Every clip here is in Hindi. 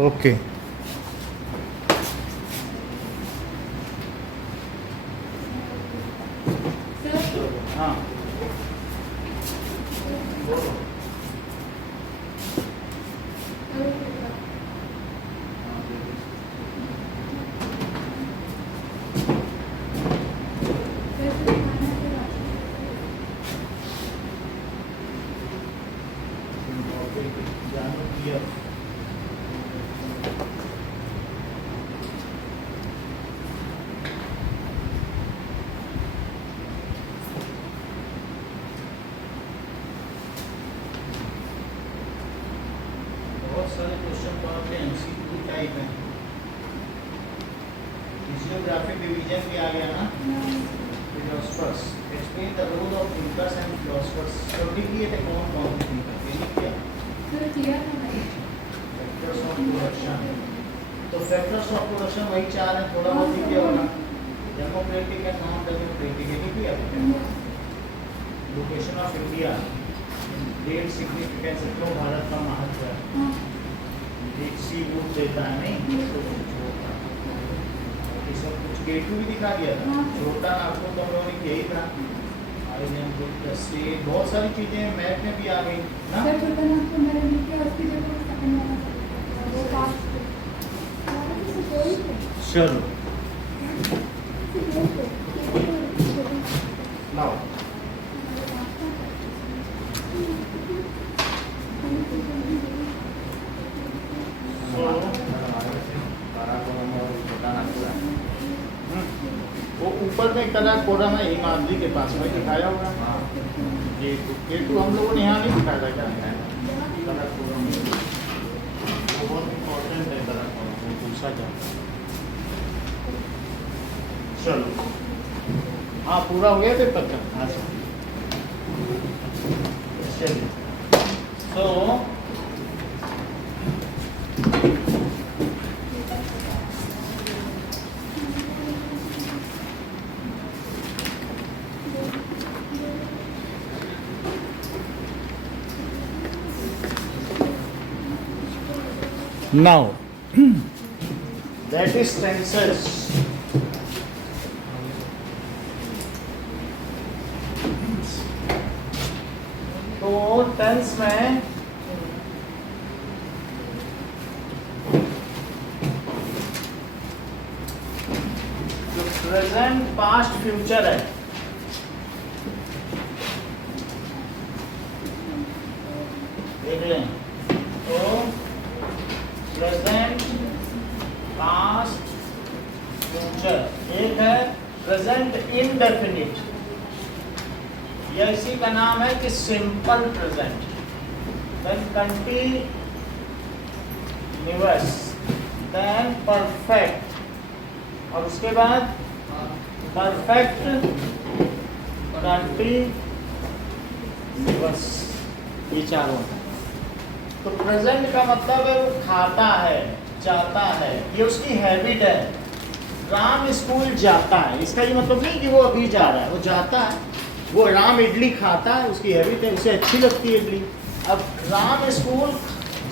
ओके। हाँ बोलो। बहुत सारे क्वेश्चन तो आपके एमसीक्यू टाइप हैं। फिजियोग्राफिक डिवीजन भी आ गया ना। Philosophers explain the role of thinkers and philosophers. Study किए थे कौन कौन थिंकर, ये नहीं किया? Factors of production. तो फैक्टर्स ऑफ प्रोडक्शन वही चार है, थोड़ा बहुत ही क्या होगा? डेमोक्रेटिक एंड नॉन डेमोक्रेटिक, ये नहीं किया? Location of India, great significance, क्यों भारत का महत्व है, एक सी रूप देता है नहीं, ये सब कुछ केटू भी दिखा दिया था। छोटा नागपुर तो हम लोगों ने यही था। स्टेट बहुत सारी चीजें मैप में भी आ गई ना। चलो लाओ। वो ऊपर में कलर कोड़ा में हिमाद्री के पास में दिखाया होगा। केटू हम लोगों ने यहाँ नहीं दिखाया था क्या? कलर कोड़ा में बहुत इम्पोर्टेंट है कलर कोड़ा में, पूछा जाता है। चलो हाँ पूरा हो गया पेपर का। हाँ चलिए तो now that is tenses. तो टेंस में जो प्रेजेंट पास्ट फ्यूचर है, देख लें तो प्रेजेंट पास्ट फ्यूचर। एक है प्रेजेंट इनडेफिनिट, यह इसी का नाम है कि simple present. Then continuous, then perfect, और उसके बाद परफेक्ट कंटिन्यूअस, ये चारों। तो प्रेजेंट का मतलब है वो खाता है, जाता है, ये उसकी हैबिट है। राम स्कूल जाता है, इसका ये मतलब नहीं कि वो अभी जा रहा है, वो जाता है। वो राम इडली खाता है, उसकी हैबिट है, उसे अच्छी लगती है इडली। अब राम स्कूल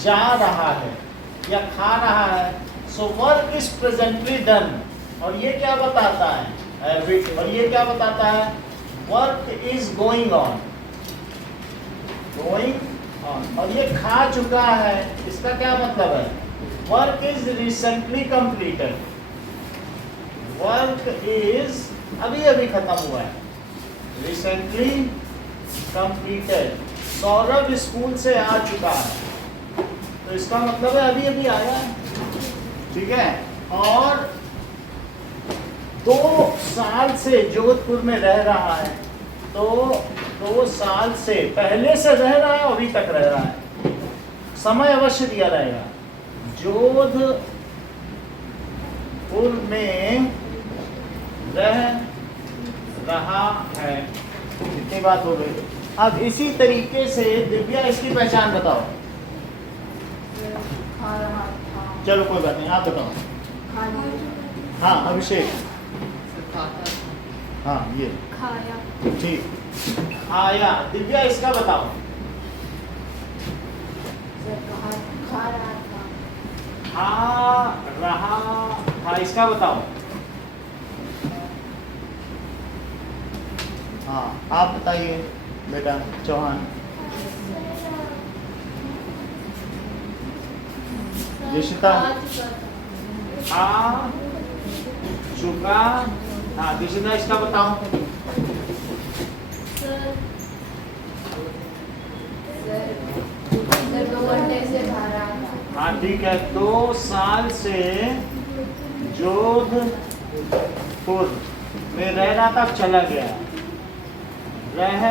जा रहा है या खा रहा है, so work is presently done. और ये क्या बताता है? हैबिट। और ये क्या बताता है? Work is going on, going on. और ये खा चुका है, इसका क्या मतलब है? Work is recently completed, work is अभी अभी खत्म हुआ है, रिसेंटली कंप्लीटेड। सौरभ स्कूल से आ चुका है, तो इसका मतलब है अभी अभी आया है, ठीक है। और 2 साल से जोधपुर में रह रहा है, तो 2 साल से पहले से रह रहा है, अभी तक रह रहा है, समय अवश्य दिया रहेगा। जोधपुर में रह रहा है, इतनी बात हो गई। अब इसी तरीके से दिव्या इसकी पहचान बताओ। चलो कोई बात नहीं, आप बताओ। हाँ अभिषेक, हाँ ये ठीक। आया। दिव्या इसका बताओ। खा रहा था, इसका बताओ। हाँ आप बताइए बेटा चौहान। दिशिता आ चुका था। दिशिता इसका बताओ। हाँ ठीक है, 2 साल से जोधपुर में रह रहा था, चला गया। रह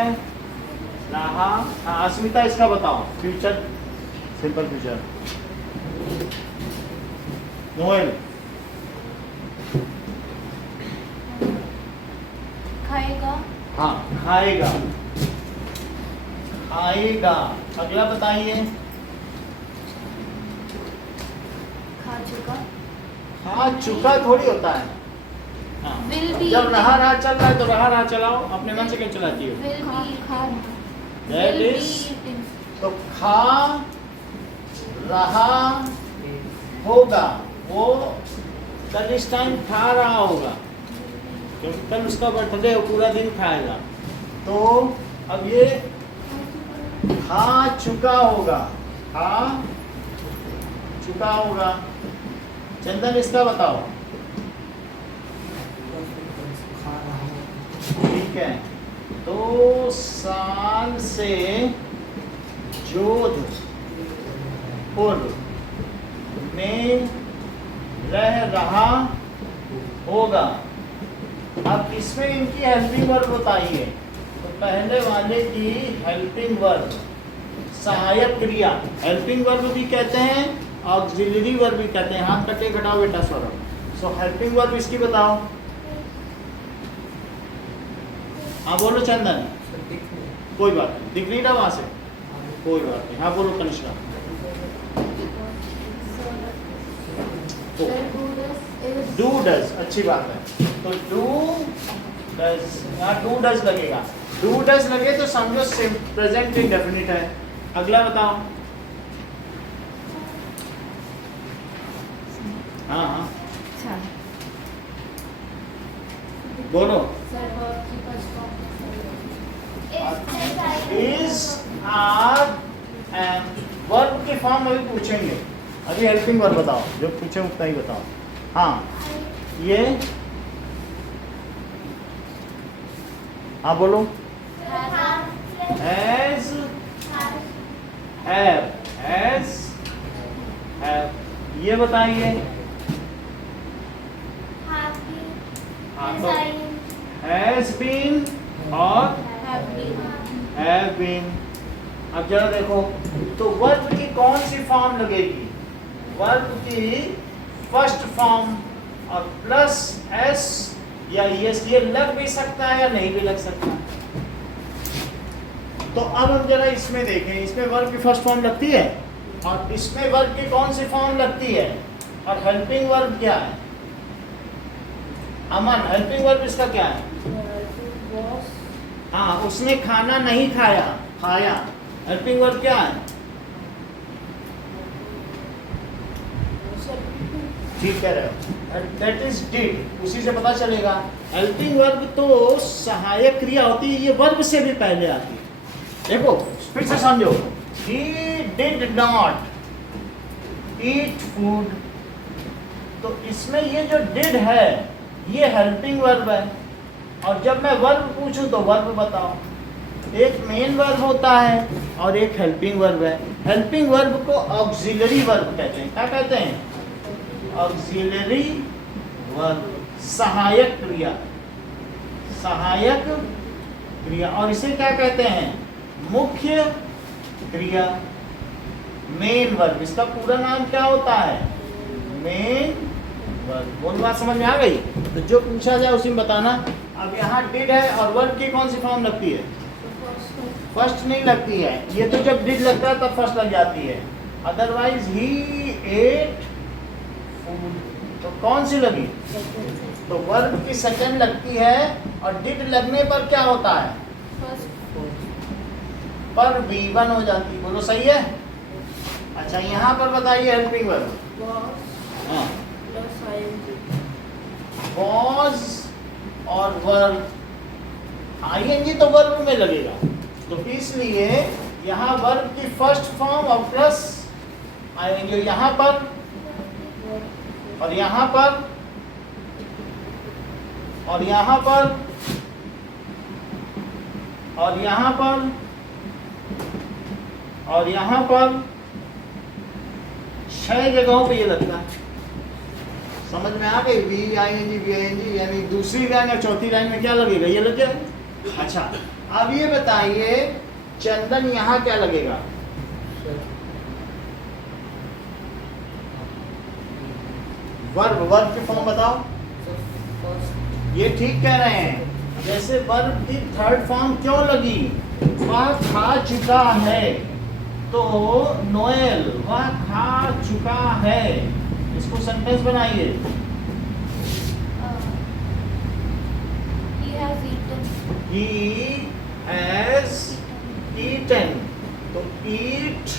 रहा। हाँ अस्मिता इसका बताओ। Future, simple future. नोएल खाएगा। हाँ खाएगा। खाएगा। अगला बताइए। खा चुका। खा चुका थोड़ी होता है। हाँ। Will be जब रहा रहा चल रहा है तो रहा रहा चलाओ, अपने मन से क्यों चलाती हो? Will be खा That Will is, be eating. तो खा रहा होगा, वो कल इस टाइम खा रहा होगा क्योंकि कल उसका बर्थडे हो, पूरा दिन खाएगा। तो अब ये खा चुका होगा। खा चुका होगा। चंदन इसका बताओ। ठीक है, 2 साल से जोधपुर में रह रहा होगा। अब इसमें इनकी हेल्पिंग वर्ब बताइए। तो पहले वाले की हेल्पिंग वर्ब, सहायक क्रिया, हेल्पिंग वर्ब भी कहते हैं, ऑक्सिलरी वर्ब भी कहते हैं। हाथ कटे घटाओ बेटा सौरभ। सो हेल्पिंग वर्ब इसकी बताओ। हाँ बोलो चंदन। कोई बात नहीं, दिख नहीं रहा वहां से, कोई बात नहीं। हाँ बोलो कनिष्का। डू डज, अच्छी बात है। तो डू डज, यहाँ डू डज लगेगा। डू डज लगे तो समझो प्रेजेंट इंडेफिनिट है। अगला बताओ। हाँ हाँ बोलो। इज आर एंड वर्ब की फॉर्म अभी पूछेंगे, अभी हेल्पिंग वर्ब बताओ, जो पूछे उतना ही बताओ। हाँ ये, हाँ बोलो। हैज, हैव, हैज, हैव, ये बताइए। हाँ तो हैज बीन और हैव बीन। अब जरा देखो, तो वर्ब की कौन सी फॉर्म लगेगी? वर्ब की फर्स्ट फॉर्म और प्लस एस या एस, ये लग भी सकता है या नहीं भी लग सकता है। तो अब हम जरा इसमें देखें, इसमें वर्ब की फर्स्ट फॉर्म लगती है और इसमें वर्ब की कौन सी फॉर्म लगती है और हेल्पिंग वर्ब क्या है? अमन, हेल्पिंग वर्ब इसका क्या है? हाँ, उसने खाना नहीं खाया, खाया। हेल्पिंग वर्ब क्या है? ठीक कह रहे हो, दैट इज डिड, उसी से पता चलेगा। हेल्पिंग वर्ब तो सहायक क्रिया होती है, ये वर्ब से भी पहले आती है। देखो फिर से समझो, he did not eat food, तो इसमें ये जो did है ये हेल्पिंग वर्ब है, और जब मैं वर्ब पूछूं तो वर्ब बताओ। एक मेन वर्ब होता है और एक हेल्पिंग वर्ब है। हेल्पिंग वर्ब को ऑक्सिलरी वर्ब कहते हैं। क्या कहते हैं? ऑक्सिलरी वर्ब, सहायक क्रिया, सहायक क्रिया। और इसे क्या कहते हैं? मुख्य क्रिया, मेन वर्ब। इसका पूरा नाम क्या होता है? Main verb. बोल बात समझ में आ गई? तो जो पूछा जाए उसी में बताना। अब यहाँ डिड है और वर्ब की कौन सी फॉर्म लगती है? फर्स्ट नहीं लगती है, ये तो जब डिड लगता है तब फर्स्ट लग जाती है। अदरवाइज ही एट फूड, तो कौन सी लगी? तो वर्ब की सेकंड लगती है और डिड लगने पर क्या होता है? पर V1 हो जाती है। बोलो सही है? अच्छा यहाँ पर बताइए हेल्पिंग वर्ब। was हाँ, plus ing was और वर्ब, आईएनजी तो वर्ब में लगेगा, तो इसलिए यहाँ वर्ब की फर्स्ट फॉर्म और प्लस आईएनजी यहाँ पर और यहाँ पर और यहाँ पर और यहाँ पर और यहाँ पर 6 जगहों पे ये लगता है। समझ में आ गई? वी आईएनजी वी आईएनजी, यानी दूसरी लाइन और चौथी लाइन में क्या लगेगा? ये लग गया। अच्छा, अब ये बताइए चंदन यहाँ क्या लगेगा? वर्ब, वर्ब की फॉर्म बताओ। ये ठीक कह रहे हैं। जैसे वर्ब की थर्ड फॉर्म क्यों लगी? वह खा चुका है, तो नोएल वह खा चुका है, इसको सेंटेंस बनाइए। he has eaten He has eaten, तो eat,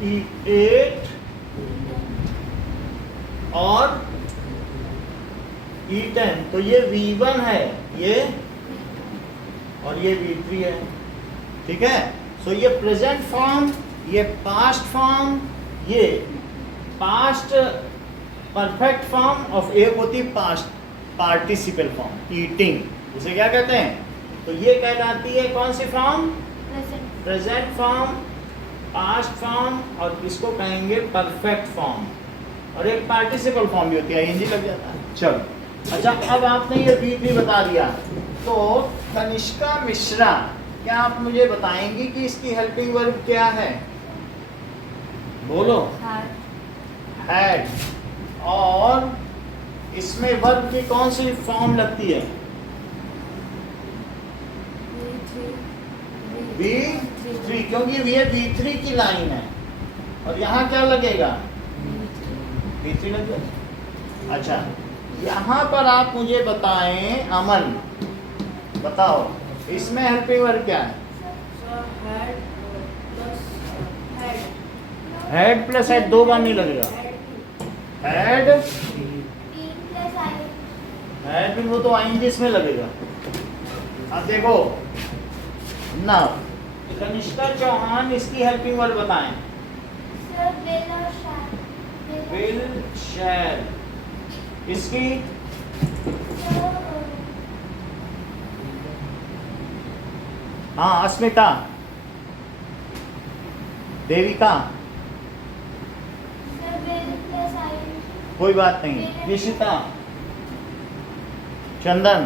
he ate और eaten, तो ये V1 है ये, और ये V3 है। ठीक है? सो ये प्रेजेंट फॉर्म, ये पास्ट फॉर्म, ये पास्ट परफेक्ट फॉर्म ऑफ एक होती है पास्ट पार्टिसिपल फॉर्म, ईटिंग, इसे क्या कहते हैं? तो ये कहलाती है कौन सी form? present present form, past form, और इसको कहेंगे परफेक्ट फॉर्म, और एक पार्टिसिपल फॉर्म भी होती है, आईएनजी लग जाता है। चलो, अच्छा, अब आपने ये V3 बता दिया, तो कनिष्का मिश्रा, क्या आप मुझे बताएंगी कि इसकी हेल्पिंग वर्ब क्या है? बोलो। had हैड, और इसमें वर्ब की कौन सी फॉर्म लगती है? V3, क्योंकि ये V3 की लाइन है, और यहाँ क्या लगेगा? V3 लग गया। अच्छा, यहाँ पर आप मुझे बताएं, अमन बताओ, इसमें हेल्पिंग वर्ब क्या है? so had plus had head plus head दो बार नहीं लगेगा। हेड, plus I हेड भी वो तो आएंगे इसमें लगेगा। अब देखो ना, कनिष्का चौहान, इसकी हेल्पिंग वर्ब बताएं। sir will or shall will, shall, इसकी sir हाँ, अस्मिता, देविका, will plus I कोई बात नहीं, निशिता, चंदन,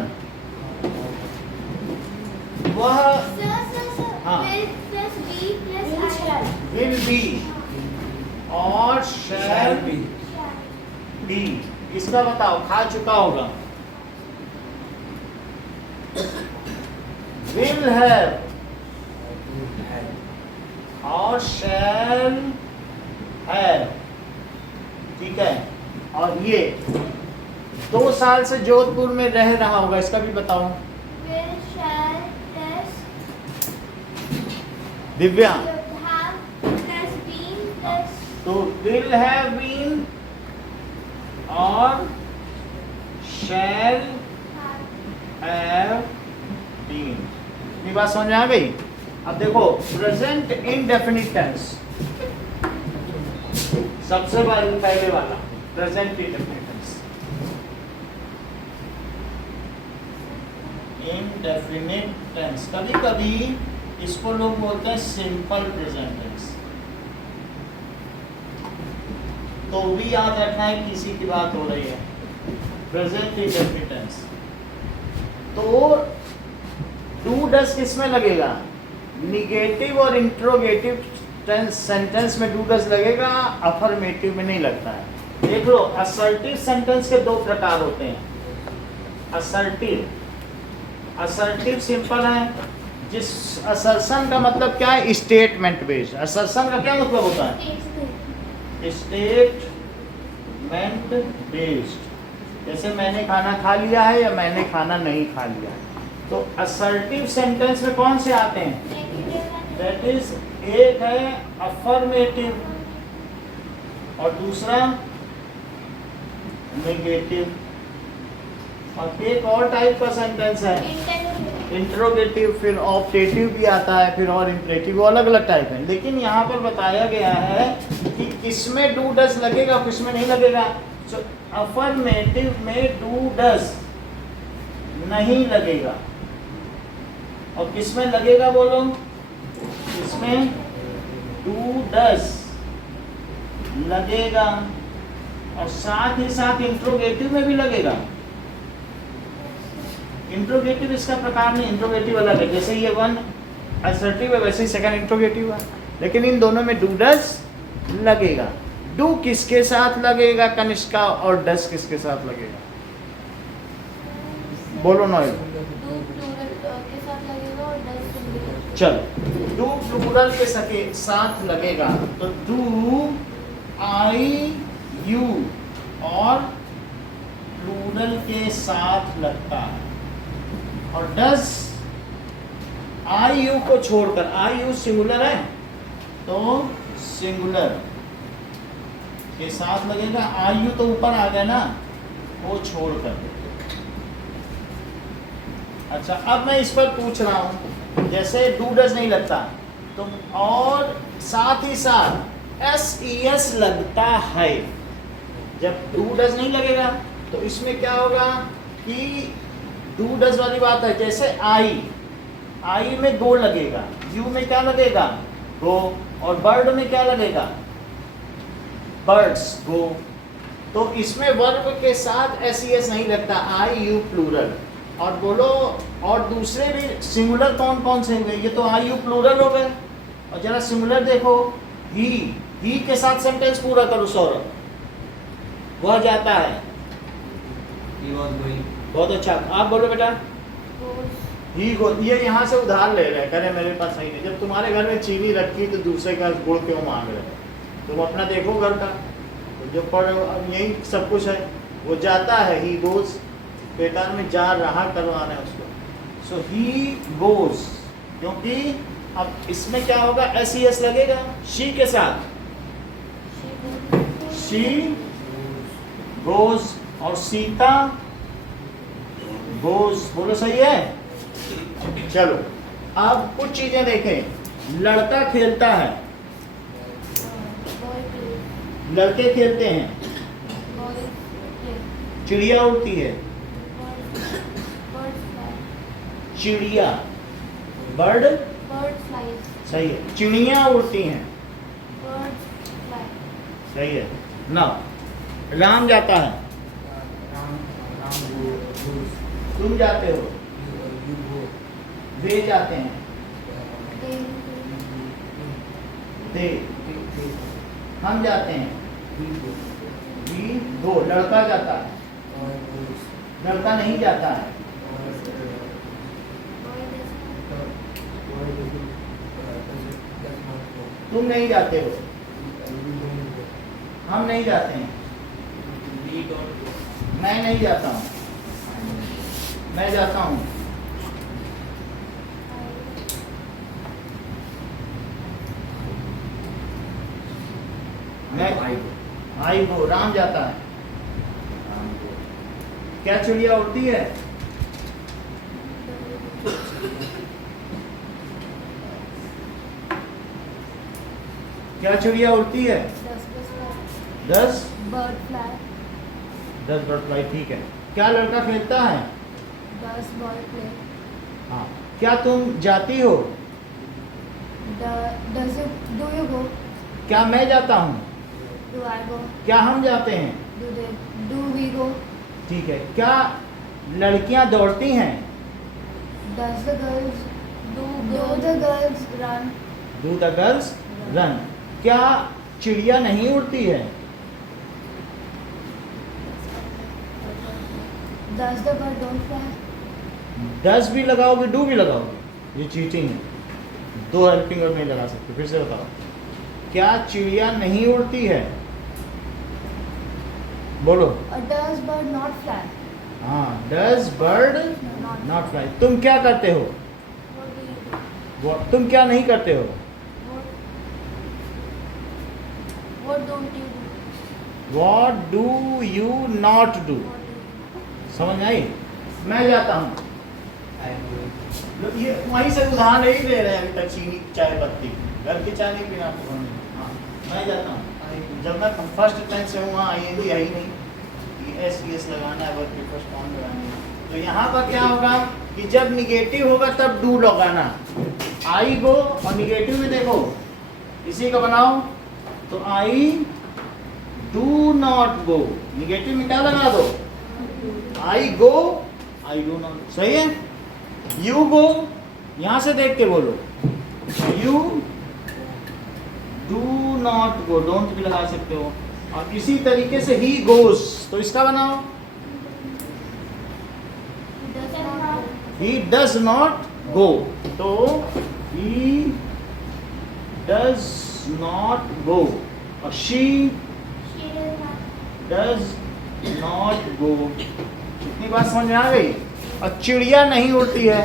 वह sir हाँ। will plus be plus I will be और शैल बी, इसका बताओ, खा चुका होगा। विल हैव और शैल हैव, ठीक है। और ये 2 साल से जोधपुर में रह रहा होगा, इसका भी बताओ। will shall plus Divya, have plus been plus तो विल हैव बीन और शैल have हैव बीन। इतनी बात समझ में आ गई? अब देखो प्रेजेंट इंडेफिनिट टेंस, सबसे पहले वाला present indefinite tense. Indefinite tense, कभी कभी इसको लोग बोलते हैं सिंपल प्रेजेंट टेंस। तो भी याद रखना है किसी की बात हो रही है। प्रेजेंट इंडेफिनिट टेंस, तो डू डस किस में लगेगा? निगेटिव और इंट्रोगेटिव टेंस सेंटेंस में डू डस लगेगा, अफर्मेटिव में नहीं लगता है। देख लो, असर्टिव सेंटेंस के 2 प्रकार होते हैं। असर्टिव, असर्टिव सिंपल है, जिस असर्शन का मतलब क्या है? Statement based. असर्शन का क्या मतलब होता है? Statement based. जैसे मैंने खाना खा लिया है या मैंने खाना नहीं खा लिया है। तो असर्टिव सेंटेंस में कौन से आते हैं? negative and दैट इज, एक है अफर्मेटिव और दूसरा नेगेटिव। और एक और टाइप का सेंटेंस है इंट्रोगेटिव, फिर ऑप्टेटिव भी आता है, फिर और इंपरेटिव, वो अलग अलग टाइप है। लेकिन यहाँ पर बताया गया है कि किसमें डू डस लगेगा, किसमें नहीं लगेगा। सो अफर्मेटिव में डू डस नहीं लगेगा, और किसमें लगेगा बोलो, किसमें डू डस लगेगा, और साथ ही साथ इंट्रोगेटिव में भी लगेगा। इंट्रोगेटिव इसका प्रकार नहीं, इंट्रोगेटिव अलग है। जैसे ये वन असर्टिव है वैसे ही सेकंड इंट्रोगेटिव है, लेकिन इन दोनों में डू डस लगेगा। डू किसके साथ लगेगा कनिष्का, और डस किसके साथ लगेगा, बोलो नॉइल। डू प्लूरल के साथ लगेगा और डस सिंगुलर। चलो, डू प्लूरल के साथ लगेगा, तो डू आई यू और प्लूरल के साथ लगता है, और डस आई यू को छोड़कर, आई यू सिंगुलर है तो सिंगुलर के साथ लगेगा। आई यू तो ऊपर आ गया ना, वो छोड़कर। अच्छा, अब मैं इस पर पूछ रहा हूं, जैसे डू डस नहीं लगता तो, और साथ ही साथ एस ई एस लगता है। जब डू डस नहीं लगेगा तो इसमें क्या होगा कि डू डस वाली बात है। जैसे आई में गो लगेगा, यू में क्या लगेगा, गो, और बर्ड में क्या लगेगा, बर्ड्स, गो। तो इसमें वर्ब के साथ एस ई एस नहीं लगता, आई यू प्लूरल। और बोलो, और दूसरे भी सिंगुलर कौन कौन से हुए, ये तो आई यू प्लूरल हो गए। और जरा सिंगुलर देखो, ही के साथ सेंटेंस पूरा करो सौरभ। वह जाता है, बहुत अच्छा। आप बोलो बेटा, ही गो। ये यहाँ से उधार ले रहे हैं, कह रहे मेरे पास सही नहीं। जब तुम्हारे घर में चीनी रखी तो दूसरे का गुड़ क्यों मांग रहे हैं? तुम अपना देखो घर का, तो जो पढ़ यही सब कुछ है। वो जाता है, ही गोज, पेटार में जा रहा करवाना है उसको। सो ही गोज, क्योंकि अब इसमें क्या होगा, एस ई एस लगेगा शी के साथ, शी गोज, और सीता गोज। बोलो सही है। चलो, अब कुछ चीजें देखें। लड़का खेलता है, लड़के खेलते हैं, चिड़िया उड़ती है, चिड़िया, बर्ड सही है, चिड़िया उड़ती हैं, सही है ना। राम जाता है, तुम जाते हो, वे जाते हैं, दे, हम जाते हैं, वी गो। लड़का जाता है, लड़का नहीं जाता है, तुम नहीं जाते हो, हम नहीं जाते हैं, मैं नहीं जाता हूँ, मैं जाता हूँ, मैं आई गो। राम जाता है, क्या चिड़िया उड़ती है, क्या चिड़िया उड़ती है, 10 बर्ड फ्लाई, 10 बर्ड फ्लाई, ठीक है। क्या लड़का खेलता है, 10 बॉल प्ले, हाँ। क्या तुम जाती हो, डू यू गो, क्या मैं जाता हूँ, डू आई गो, क्या हम जाते हैं, डू वी गो, ठीक है। क्या लड़कियां दौड़ती हैं, does the girls do the girls run, do the girls run. क्या चिड़िया नहीं उड़ती है, does the bird don't fly, 10 भी लगाओगे, डू भी लगाओगे, ये चीटिंग है। 2 हेल्पिंग वर्ब नहीं लगा सकते। फिर से बताओ, क्या चिड़िया नहीं उड़ती है, बोलो। डज बर्ड नॉट फ्लाई, हाँ, डज बर्ड नॉट फ्लाई। तुम क्या करते हो, तुम क्या नहीं करते हो, what don't you do, what do you not do. समझ में आई? मैं जाता हूँ, ये वहीं से उदाहरण नहीं दे रहे हैं अभी तक। चीनी चाय पत्ती, घर की चाय नहीं पीना आपको। हाँ, मैं जाता हूँ। जब मैं फर्स्ट टेंस से हूँ वहाँ आई एन जी है ही नहीं, एस लगाना है, वर्ब की फर्स्ट फॉर्म लगानी है। तो यहाँ पर क्या होगा कि जब निगेटिव होगा तब डू लगाना। आई गो, और निगेटिव में देखो इसी का बनाओ, तो I do not go. Negative में क्या लगा दो? आई गो, आई डू नॉट। सही है? यू गो, यहां से देख के बोलो, you do not go, don't भी लगा सकते हो। और इसी तरीके से ही गोज, तो इसका बनाओ, ही डज नॉट गो, तो ही डज नॉट गो। और शी डज नॉट गो। इतनी बात समझ में आ गई? और चिड़िया नहीं उड़ती है।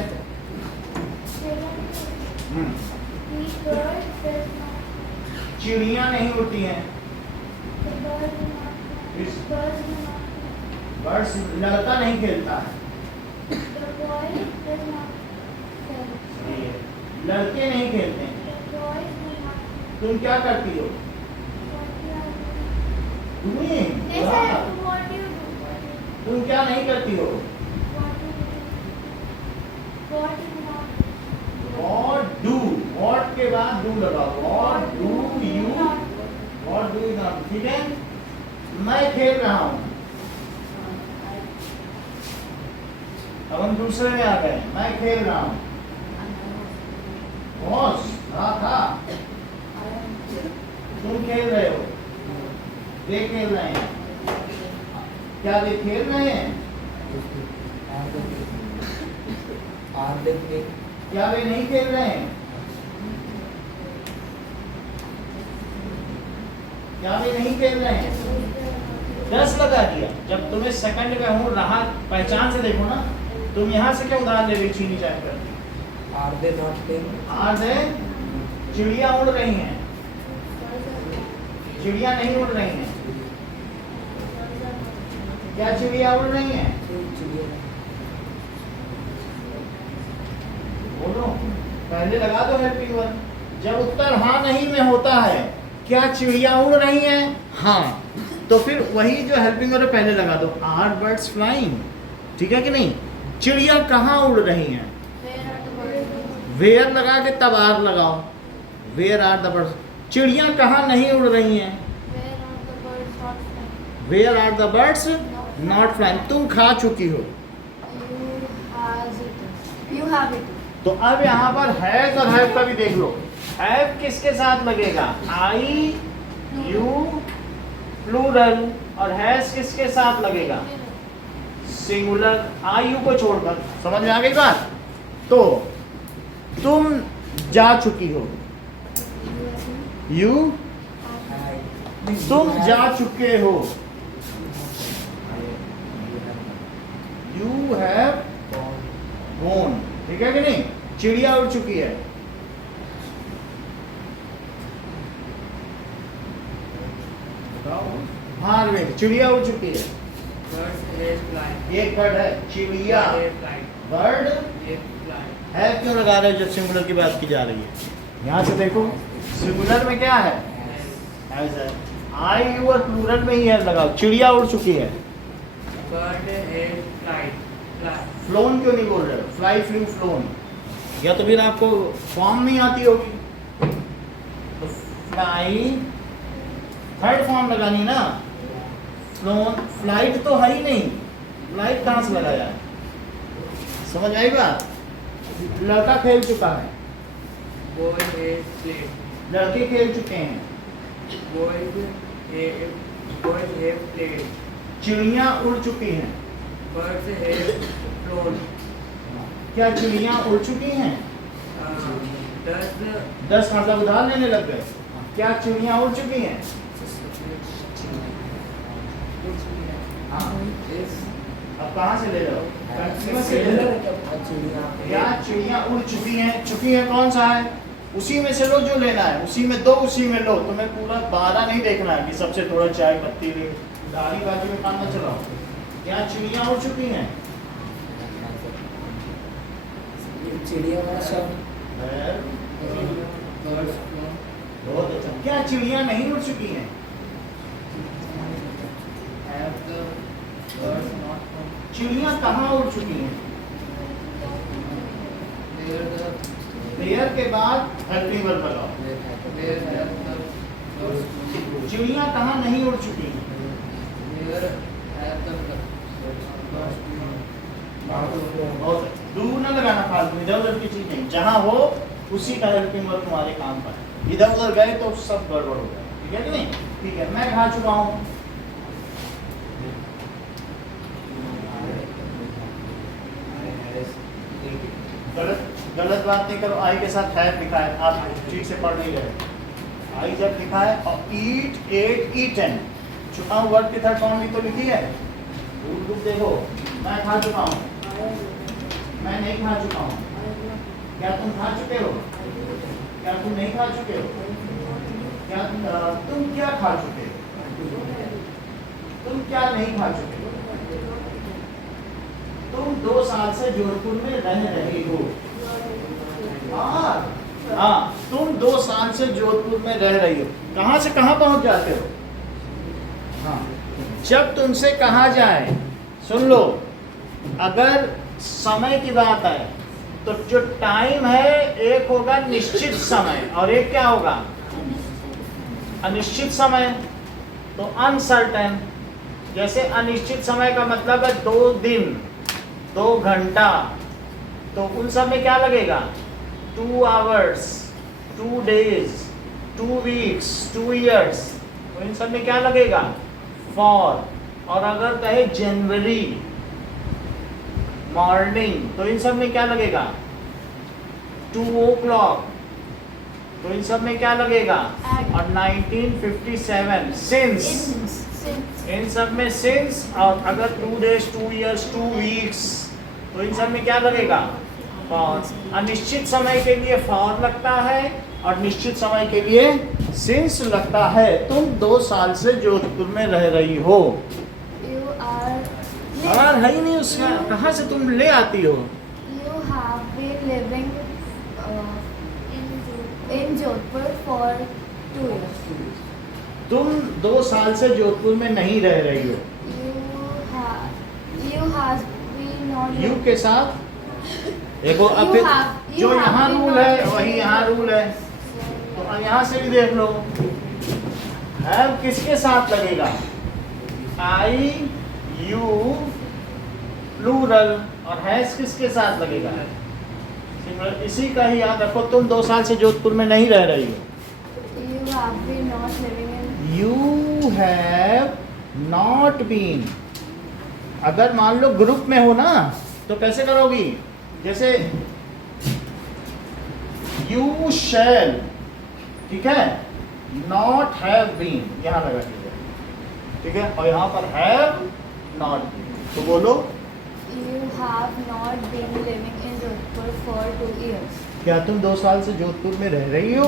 चिड़िया नहीं उड़ती हैं। बर्ड्स, लड़का नहीं खेलता है। लड़के नहीं खेलते हैं। तुम क्या करती हो? तुम क्या नहीं करती हो? What do, what के बाद do लगाओ। What do you not, ठीक है? मैं खेल रहा हूँ। अब हम दूसरे में आ गए। मैं खेल रहा हूँ। था। तुम खेल रहे हो। वे खेल रहे हैं। क्या वे खेल रहे हैं? क्या वे नहीं खेल रहे हैं? क्या वे नहीं खेल रहे हैं? 10 लगा दिया। जब तुम्हें सेकंड में हूँ रहा, पहचान से देखो ना। तुम यहाँ से क्या उदाहरण ले रही? चीनी चाय पर are they not playing? Are they, चिड़िया उड़ रही हैं। चिड़िया नहीं उड़ रही हैं। क्या चिड़िया उड़ रही हैं? बोलो, पहले लगा दो हेल्पिंग वर्ब। जब उत्तर हाँ नहीं में होता है, क्या चिड़िया उड़ रही हैं? हाँ, तो फिर वही जो हेल्पिंग वर्ब पहले लगा दो। आर बर्ड्स फ्लाइंग, ठीक है कि नहीं? चिड़िया कहाँ उड़ रही हैं? वेयर लगा के तब आर लगाओ। Where are the birds. चिड़िया कहाँ नहीं उड़ रही हैं? Where are the birds not flying. तुम खा चुकी हो। You have it. तो अब यहाँ पर हैज और हैव का भी देख लो। हैव किसके साथ लगेगा? आई, यू, प्लूरल। और हैज किसके साथ लगेगा? सिंगुलर, आई यू को छोड़कर। समझ में आ गई बात? तो तुम जा चुकी हो। यू, तुम जा चुके हो। यू हैव गॉन, ठीक है कि नहीं? चिड़िया उड़ चुकी है। हाँ में चिड़िया उड़ चुकी है। एक बर्ड है, चिड़िया। बर्ड है क्यों लगा रहे हो जब सिंगुलर की बात की जा रही है? यहाँ से देखो, सिंगुलर में क्या है? आई यू और प्लूरल में ही है लगाओ। चिड़िया उड़ चुकी है। फ्लोन क्यों नहीं बोल रहे हो? Fly, flu, phloem. या तो फिर आपको फॉर्म नहीं आती होगी, तो फ्लाई थर्ड फॉर्म लगानी ना। फ्लोन, फ्लाइट तो है ही नहीं, फ्लाइट कहाँ से लगाया? समझ आई बात? लड़का खेल चुका है। लड़के खेल चुके हैं। चिड़िया उड़ चुकी हैं। क्या चिड़िया उड़ चुकी हैं? 10 मतलब उधार लेने लग गए। क्या चिड़िया उड़ चुकी हैं? हाँ, अब कहाँ से ले रहे हो? कंटिन्यूअस से ले रहे हो। क्या चिड़िया उड़ चुकी हैं? चुकी है कौन सा है? उसी में से लो जो लेना है, उसी में दो, उसी में लो। तुम्हें पूरा 12 नहीं देखना है कि सबसे थोड़ा चाय पत्ती ले, दाढ़ी बाजी में काम न चलाओ। यहाँ चिड़िया उड़ चुकी हैं। चिड़िया वाला शब्द बहुत अच्छा। क्या चिड़िया नहीं उड़ चुकी हैं? चिड़िया कहाँ उड़ चुकी हैं? देयर के बाद हेल्पिंग वर्ब लगाओ। चिड़िया कहाँ नहीं उड़ चुकी हैं? बहुत डू ना लगाना फालतू, इधर उधर की चीज नहीं, जहाँ हो उसी का हेल्पिंग वर्ब तुम्हारे काम पर है। इधर उधर गए तो सब गड़बड़ हो गया। ठीक है कि नहीं? ठीक है, मैं खा चुका हूँ। गलत बात नहीं करो। आई के साथ है लिखा है, आप ठीक से पढ़ नहीं रहे। आई जब लिखा है और ईट, एट, ईटन, चुका हूँ वर्ड की थर्ड फॉर्म भी तो लिखी है। देखो, मैं खा चुका हूँ, मैं नहीं खा चुका हूँ। क्या तुम खा चुके हो? क्या तुम नहीं खा चुके हो? क्या तुम क्या खा चुके हो? तुम क्या नहीं खा चुके हो? तुम 2 साल से जोधपुर में रह रही हो। हाँ, तुम 2 साल से जोधपुर में रह रही हो। कहाँ से कहाँ पहुँच जाते हो? हाँ, जब तुमसे कहा जाए, सुन लो, अगर समय की बात है तो जो टाइम है एक होगा निश्चित समय और एक क्या होगा? अनिश्चित समय। तो अनसर्टेन, जैसे अनिश्चित समय का मतलब है 2 दिन, 2 घंटा, तो उन सब में क्या लगेगा? 2 आवर्स, 2 डेज, 2 वीक्स, 2 ईयर्स, तो इन सब में क्या लगेगा? फॉर। और अगर कहे जनवरी, मॉर्निंग, तो इन सब में क्या लगेगा? 2 o'clock, तो इन सब में क्या लगेगा? और 1957 सिंस, इन सब में सिंस। और अगर 2 डेज, 2 ईयर्स, 2 वीक्स, तो इन सब में क्या लगेगा? फॉर। अनिश्चित समय के लिए फॉर लगता है और निश्चित समय के लिए सिंस लगता है। तुम 2 साल से जोधपुर में रह रही हो। और है ही नहीं उसका, कहाँ से तुम ले आती हो? You have been living in Jodhpur for 2 years. तुम 2 साल से जोधपुर में नहीं रह रही हो। You have been not. You के साथ देखो, अब फिर जो यहाँ रूल है वही यहाँ रूल है, तो यहाँ से भी देख लो। हैव किसके साथ लगेगा? आई, यू, प्लूरल, और हैज किसके साथ लगेगा? सिंगुलर। इसी का ही याद रखो। तुम 2 साल से जोधपुर में नहीं रह रही हो। You have been not living in. You have not been. अगर मान लो ग्रुप में हो ना, तो कैसे करोगी? जैसे यू शैल, ठीक है, नॉट हैव बीन यहाँ लगा दीजिए, ठीक है, और यहाँ पर हैव नॉट बीन, तो बोलो You have not been living in Jodhpur for 2 years. क्या तुम 2 साल से जोधपुर में रह रही हो?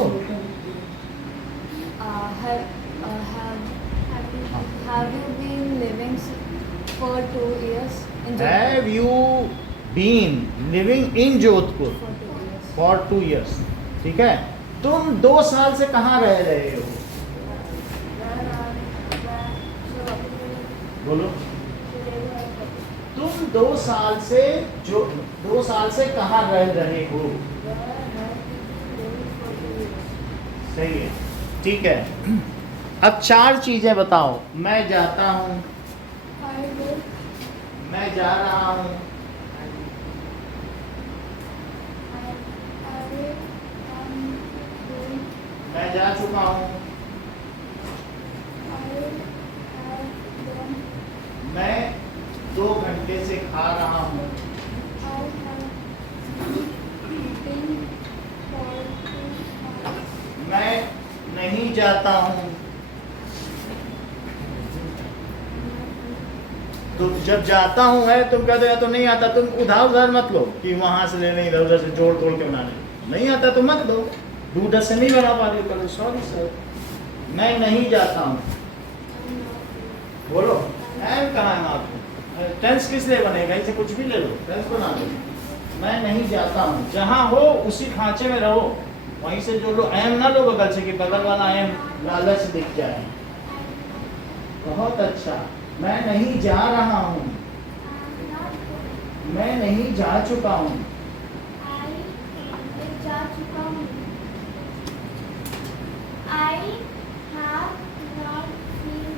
Have you been living for 2 years in Jodhpur? Have you been living in Jodhpur For 2 years. For 2 years, ठीक है। तुम 2 साल से कहाँ रह रहे हो? बोलो, तुम 2 साल से 2 साल से कहाँ रह रहे हो? सही है, ठीक है। अब 4 चीजें बताओ। मैं जाता हूँ, मैं जा रहा हूँ, मैं जा चुका हूँ, मैं 2 घंटे से खा रहा हूँ, मैं नहीं जाता हूँ। तो जब जाता हूँ है तुम कहते हो या तो नहीं आता, तुम उधार उधार मत लो कि वहां से लेने इधर उधर से जोड़ तोड़ के बनाने। नहीं आता तो मत दो, डू से नहीं बना पा रही हो, करो सॉरी सर। मैं नहीं जाता हूँ, बोलो एम कहाँ है आपको, टेंस किस लिए बनेगा, इसे कुछ भी ले लो, टेंस बना लो। मैं नहीं जाता हूँ, जहाँ हो उसी खांचे में रहो, वहीं से जो लो, एम ना लो बगल से कि बगल वाला एम लालच दिख जाए। बहुत अच्छा। मैं नहीं जा रहा हूँ, मैं नहीं जा चुका हूँ, जा चुका हूँ। I have not been.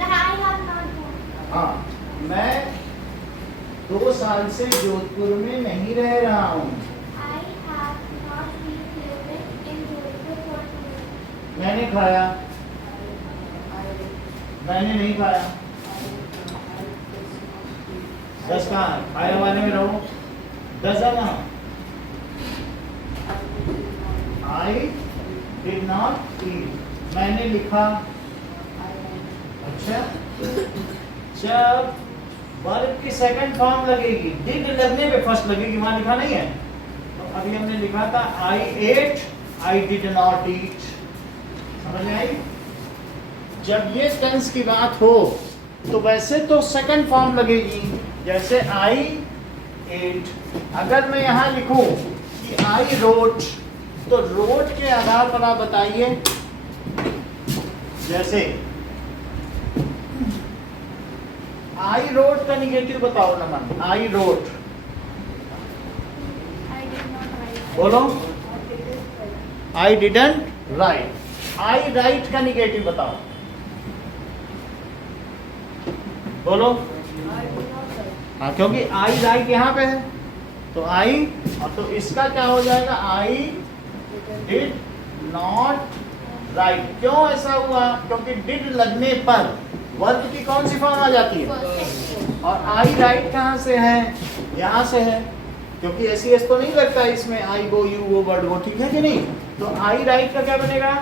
I have not gone. हाँ, मैं 2 साल से जोधपुर में नहीं रह रहा हूँ। I have not been living in Jodhpur for 2 years. मैंने खाया, मैंने नहीं खाया। 10 कहाँ है? खाया वाले में रहो। 10 कहाँ? I did not eat. मैंने लिखा। अच्छा, जब वर्ब की सेकंड फॉर्म लगेगी, डिड लगने पे फर्स्ट लगेगी, वहां लिखा नहीं है। तो अभी हमने लिखा था I ate, I did not eat। समझ में आई? जब ये टेंस की बात हो तो वैसे तो सेकंड फॉर्म लगेगी, जैसे I ate। अगर मैं यहाँ लिखूं कि I wrote, तो रोट के आधार पर आप बताइए, जैसे आई रोट का निगेटिव बताओ Naman. I wrote, I did not write. बोलो। I didn't write. I write का निगेटिव बताओ, बोलो। हाँ, क्योंकि आई राइट यहाँ पे है, तो आई, और तो इसका क्या हो जाएगा, आई डिड नॉट राइट। क्यों ऐसा हुआ? क्योंकि डिड लगने पर वर्ब की कौन सी फॉर्म आ जाती है, और आई राइट कहाँ से है, यहाँ से है, क्योंकि ऐसी एस तो नहीं लगता इसमें, आई गो यू वो वर्ड वो, ठीक है कि नहीं? तो आई राइट का क्या बनेगा,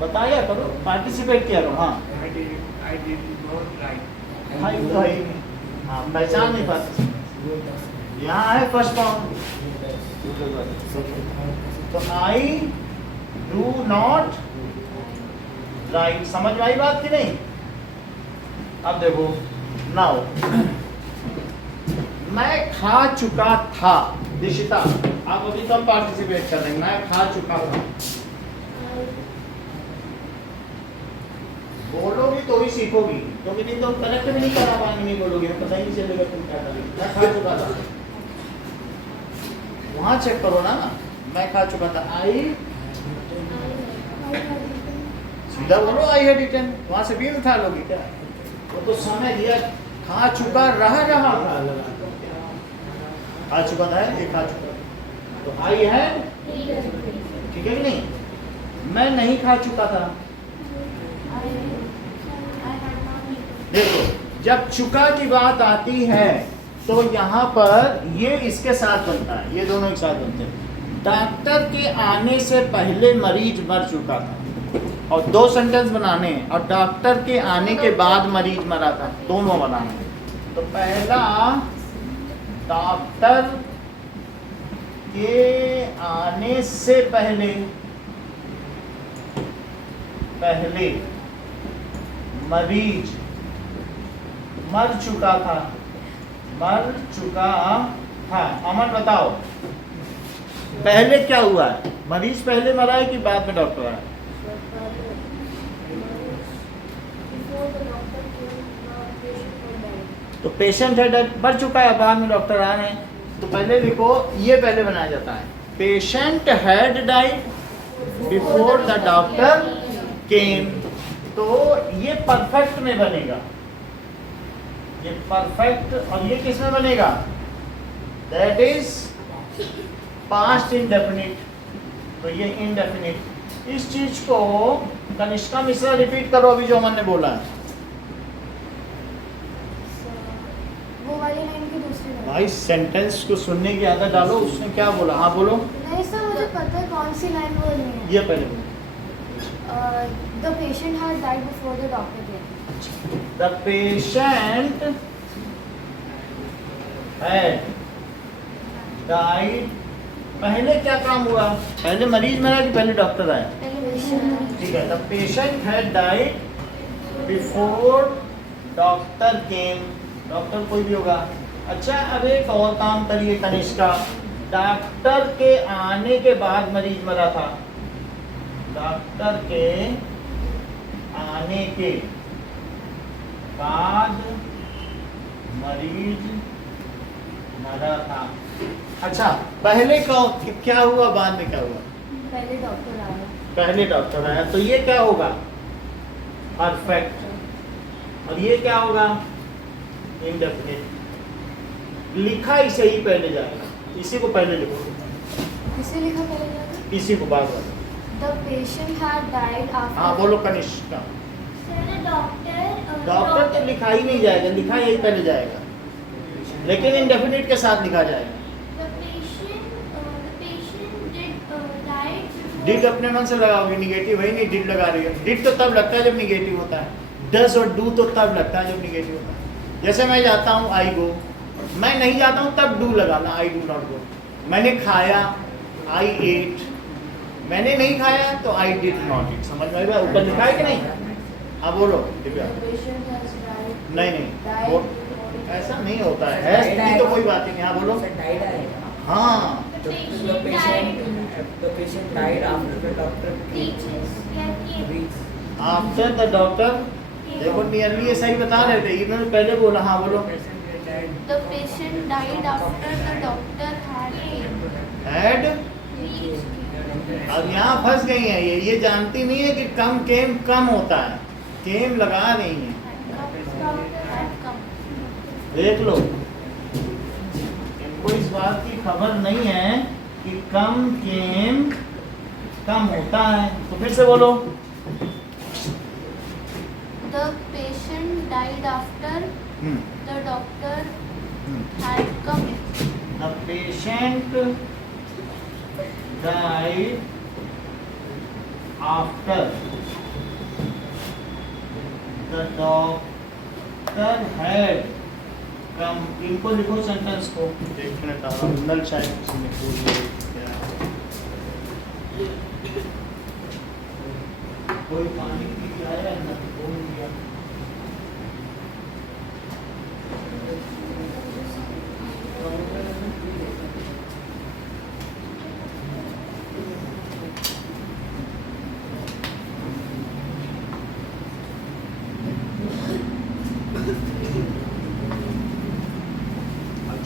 बताया करो, पार्टिसिपेट किया करो। हाँ, I did not write. हाँ, ये तो है ही नहीं। हाँ, पहचान नहीं पाते। यहाँ है फर्स्ट फॉर्म, तो आई डू नॉट राइट। समझ में आई बात कि नहीं? अब देखो, नाउ मैं खा चुका था। दिशिता, आप अभी तो पार्टिसिपेट कर रहे हैं। मैं खा चुका था, बोलोगी तो ही सीखोगी, क्योंकि नहीं तो कनेक्ट भी नहीं करा पाएंगे, नहीं बोलोगे तो पता ही नहीं चलेगा तुम क्या करोगे। मैं खा चुका था, वहां चेक करो ना, मैं खा चुका था। आई, सीधा बोलो आई हैड ईटन, वहां से भी उठा लोगे क्या? वो तो समय दिया, खा चुका रहा था, खा चुका था, ये खा चुका, तो आई हैड, ठीक है कि नहीं? मैं नहीं खा चुका था। देखो, जब चुका की बात आती है तो यहाँ पर ये इसके साथ बनता है, ये दोनों एक साथ बनते हैं। डॉक्टर के आने से पहले मरीज मर चुका था, और 2 सेंटेंस बनाने हैं, और डॉक्टर के आने के बाद मरीज मरा था, दोनों बनाने। तो पहला, डॉक्टर के आने से पहले मरीज मर चुका था, मर चुका था। अमन बताओ, पहले क्या हुआ है? मरीज पहले मरा है कि बाद में डॉक्टर आया? तो पेशेंट है, मर चुका है, बाद में डॉक्टर आ रहे हैं, तो पहले लिखो, ये पहले बनाया जाता है, patient had died before the doctor केम। तो ये परफेक्ट में बनेगा, ये परफेक्ट, और ये किस में बनेगा? दैट इज पास्ट इंडेफिनिट, तो ये इंडेफिनिट। इस चीज को कनिष्का मिश्रा रिपीट करो अभी जो हमने बोला है। वो वाली लाइन की दूसरी लाइन। भाई सेंटेंस को सुनने की आदत डालो, उसने क्या बोला? हाँ बोलो। नहीं सर, मुझे पता है कौन सी लाइन बोलनी है। ये पहले बोलो। The patient had died before the doctor came. The patient had died. पहले क्या काम हुआ? पहले मरीज मरा कि पहले डॉक्टर आया? ठीक है, the patient had died before doctor came. Doctor कोई भी होगा। अच्छा, अब एक और काम करिए कनिष्का, डॉक्टर के आने के बाद मरीज मरा था। डॉक्टर के आने के बाद मरीज मरा था। अच्छा, पहले क्या हुआ, बाद में क्या हुआ? पहले डॉक्टर आया। पहले डॉक्टर आया, तो ये क्या होगा? परफेक्ट। और ये क्या होगा? इंडेफिनिट। लिखा इसे ही पहले जाएगा, इसी को पहले लिखो, किसे लिखा पहले जाएगा? इसी को बार बार। The patient had died after. हाँ बोलो कनिष्का। डॉक्टर डॉक्टर तो लिखा ही नहीं जाएगा, लिखा यही पहले जाएगा, लेकिन इंडेफिनिट के साथ लिखा जाएगा। The patient died. डिड अपने मन से लगाओगे, निगेटिव है नहीं, डिड लगा रही है। डिड तो तब लगता है जब निगेटिव होता है, डज और डू तो तब लगता है जब निगेटिव होता है। जैसे मैं जाता हूँ आई गो, मैं नहीं जाता हूँ तब डू लगाना, आई डू नॉट गो। मैंने खाया, आई एट। मैंने नहीं खाया तो आई डिड नॉट ईट। समझ में आया? ऊपर लिखा है कि नहीं? हाँ बोलो दिव्या। नहीं नहीं वो ऐसा नहीं होता है, की तो कोई बात ही नहीं। हाँ बोलो। हाँ The patient died after the doctor reached. After the doctor. देखो नियरली ये सही बता रहे थे, इन्होंने पहले बोला। हाँ बोलो। The patient died after the doctor had. अब यहाँ फंस गई है ये जानती नहीं है कि कम केम कम होता है, केम लगा नहीं है। देख लो, इनको इस बात की खबर नहीं है कि कम केम कम होता है। तो फिर से बोलो। The patient died after the doctor had come. The patient died after the doctor had come. इनको लिखो सेंटेंस को। एक मिनट आ रहा हूँ, नल शायद किसी ने खोल दिया। कोई पानी पी के आया है ना, खोल दिया।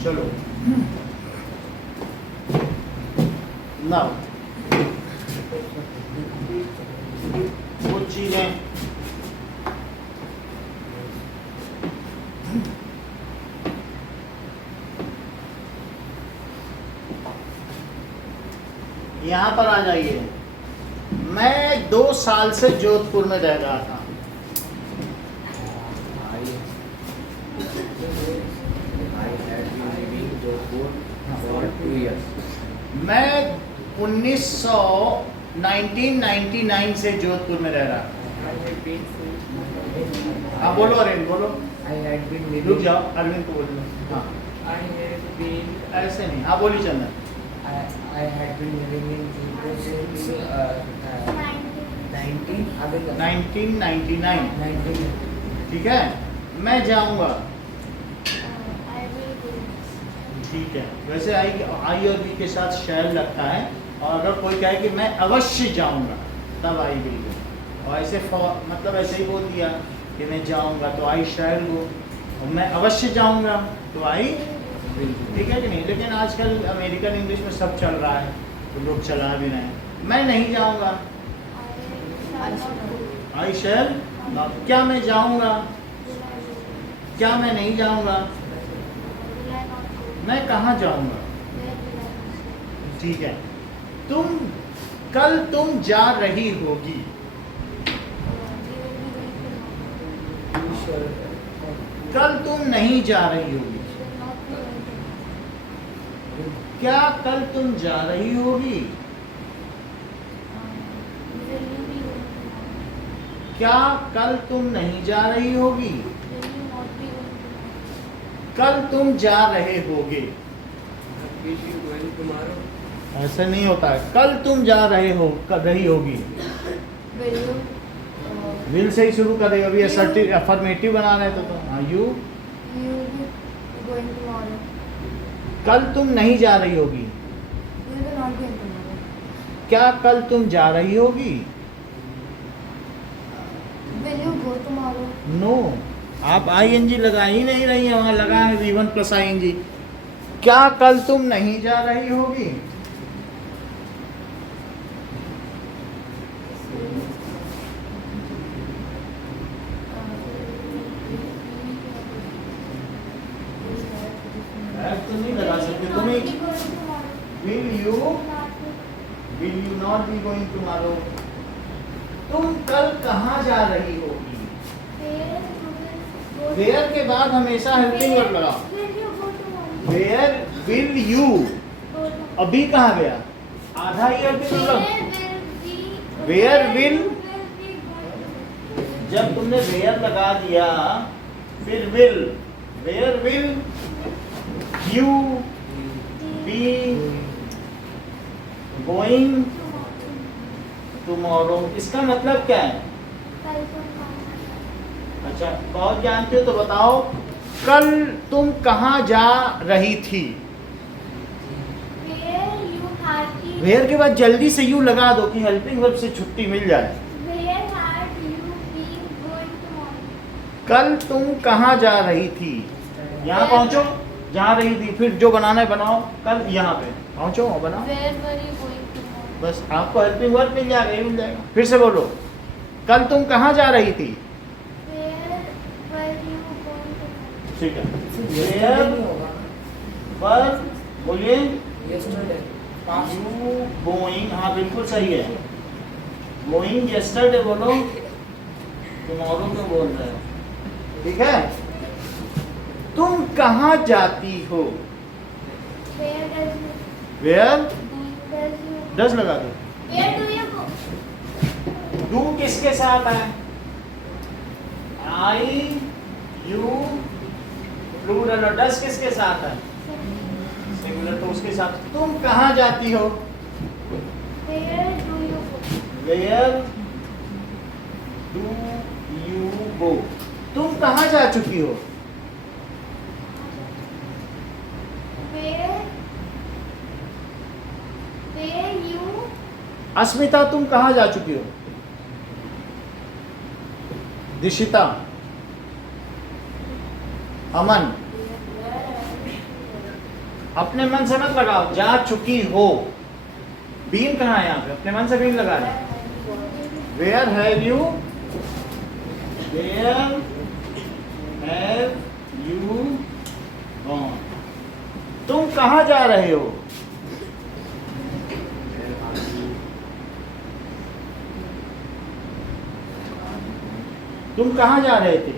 चलो ना कुछ चीजें यहाँ पर आ जाइए। मैं 2 साल से जोधपुर में रह रहा था। मैं 1999 से जोधपुर में रह रहा था। हाँ बोलो अरविंद बोलो। रुक जाओ, अरविंद को बोलो। हाँ ऐसे नहीं। हाँ बोली चंदन। I had been living in Jaipur since 1999। 19. ठीक है, मैं जाऊंगा। ठीक है, वैसे आई और बी के साथ शैल लगता है, और अगर कोई कहे कि मैं अवश्य जाऊंगा तब आई विल गो। और ऐसे मतलब ऐसे ही बोल दिया कि मैं जाऊंगा तो आई शैल गो, और मैं अवश्य जाऊंगा तो आई विल गो। ठीक है कि नहीं? लेकिन आजकल अमेरिकन इंग्लिश में सब चल रहा है तो लोग चला भी रहे हैं। मैं नहीं जाऊंगा, आई शैल नॉट। क्या मैं जाऊंगा? क्या मैं नहीं जाऊंगा? मैं कहाँ जाऊंगा? ठीक है, कल तुम जा रही होगी। कल तुम नहीं जा रही होगी। क्या कल तुम जा रही होगी? क्या कल तुम नहीं जा रही होगी? कल तुम जा रहे होगे। Will you going tomorrow? ऐसे नहीं होता है। कल तुम जा रहे हो, कर रही होगी। Will you? विल से ही शुरू करेगा। अभी You- असर्टिव अफर्मेटिव बना रहे थे तो हाँ, you. You will going tomorrow. कल तुम नहीं जा रही होगी। You will not going tomorrow. क्या कल तुम जा रही होगी? Will you go tomorrow? No, आप आईएनजी लगा ही नहीं रही है, वहाँ लगा है V1 प्लस आईएनजी। क्या कल तुम नहीं जा रही होगी? तो नहीं लगा सकते तुम्हें। Will you not be going tomorrow. तुम कल कहाँ जा रही होगी? वेयर के बाद हमेशा हेल्पिंग वर्ब लगाओ। वेयर विल यू, अभी कहाँ गया? आधा ही हेल्पिंग वर्ब। Where will? जब तुमने वेयर लगा दिया फिर will, where will you be going tomorrow? इसका मतलब क्या है? अच्छा, बहुत जानते हो तो बताओ, कल तुम कहाँ जा रही थी? वेयर के बाद जल्दी से यू लगा दो कि हेल्पिंग वर्ब से छुट्टी मिल जाए। कल तुम कहाँ जा रही थी? यहाँ पहुँचो, जा रही थी, फिर जो बनाना है बनाओ। कल यहाँ पे पहुँचो और बनाओ। बस आपको हेल्पिंग वर्ब मिल जाएगा, ये मिल जाएगा। फिर से बोलो, कल तुम कहाँ जा रही थी? ठीक है, वेयर पर बोलिए Yesterday. Past. यू गोइंग, हाँ बिल्कुल सही है। गोइंग यस्टरडे बोलो, टुमारो क्यों बोल रहे हो? ठीक है। तुम कहाँ जाती हो? वेयर डज लगा दो। डू किसके साथ है? आई यू प्लूरल, और डज किसके साथ है? सिंगुलर, तो उसके साथ। तुम कहाँ जाती हो? Where do you go? तुम कहाँ जा चुकी हो? अस्मिता तुम कहाँ जा चुकी हो? दिशिता, अमन, अपने मन से मत लगाओ, जा चुकी हो। बीन कहाँ है यहाँ पे? अपने मन से बीन लगा रहे। Where have you, where have you gone? तुम कहाँ जा रहे हो? तुम कहाँ जा रहे थे?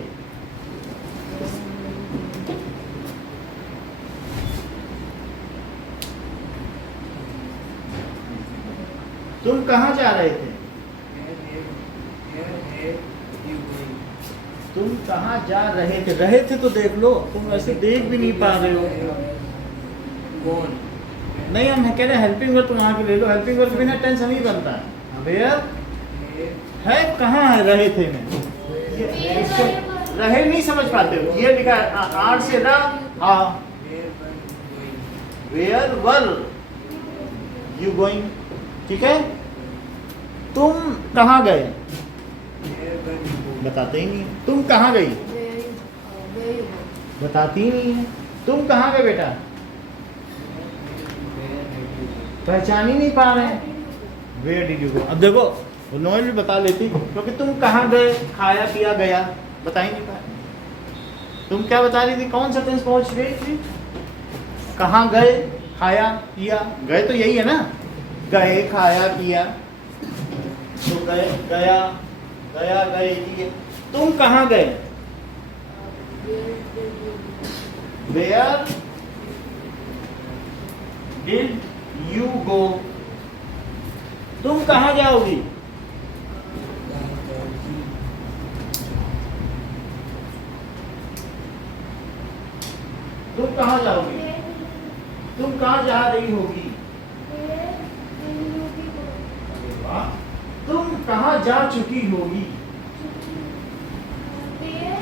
तुम कहाँ जा रहे थे? तुम कहाँ जा रहे थे? रहे थे तो देख लो, तुम वैसे देख भी नहीं पा रहे हो। Gone. नहीं, हम कह रहे हैं हेल्पिंग वर्ब, तुम वहाँ के ले लो। हेल्पिंग वर्ब बिना टेंस नहीं बनता है। वेयर है, कहाँ है? रहे थे में रहे नहीं समझ पाते हो। ये लिखा है आर से रा, हाँ। Where were you going? ठीक है। तुम कहाँ गए? बताते ही नहीं है। तुम कहाँ गई? बताती ही नहीं है। तुम कहाँ गए बेटा? पहचान ही नहीं पा रहे हैं। Where did you go? अब देखो, नोएल भी बता लेती, क्योंकि तुम कहाँ गए, खाया पिया गया, बता ही नहीं पाए। तुम क्या बता रही थी? कौन सा टेंस पहुंच गई थी? कहाँ गए, खाया पिया। गए तो यही है ना, गए, खाया पिया। तो गए, गया, गया, गए, किए। तुम कहाँ गए? Where did you go? तुम कहाँ जाओगी? तुम कहाँ जाओगी? तुम कहाँ जा रही होगी? Where will you be going? अरे वाह। तुम कहाँ जा चुकी होगी? Where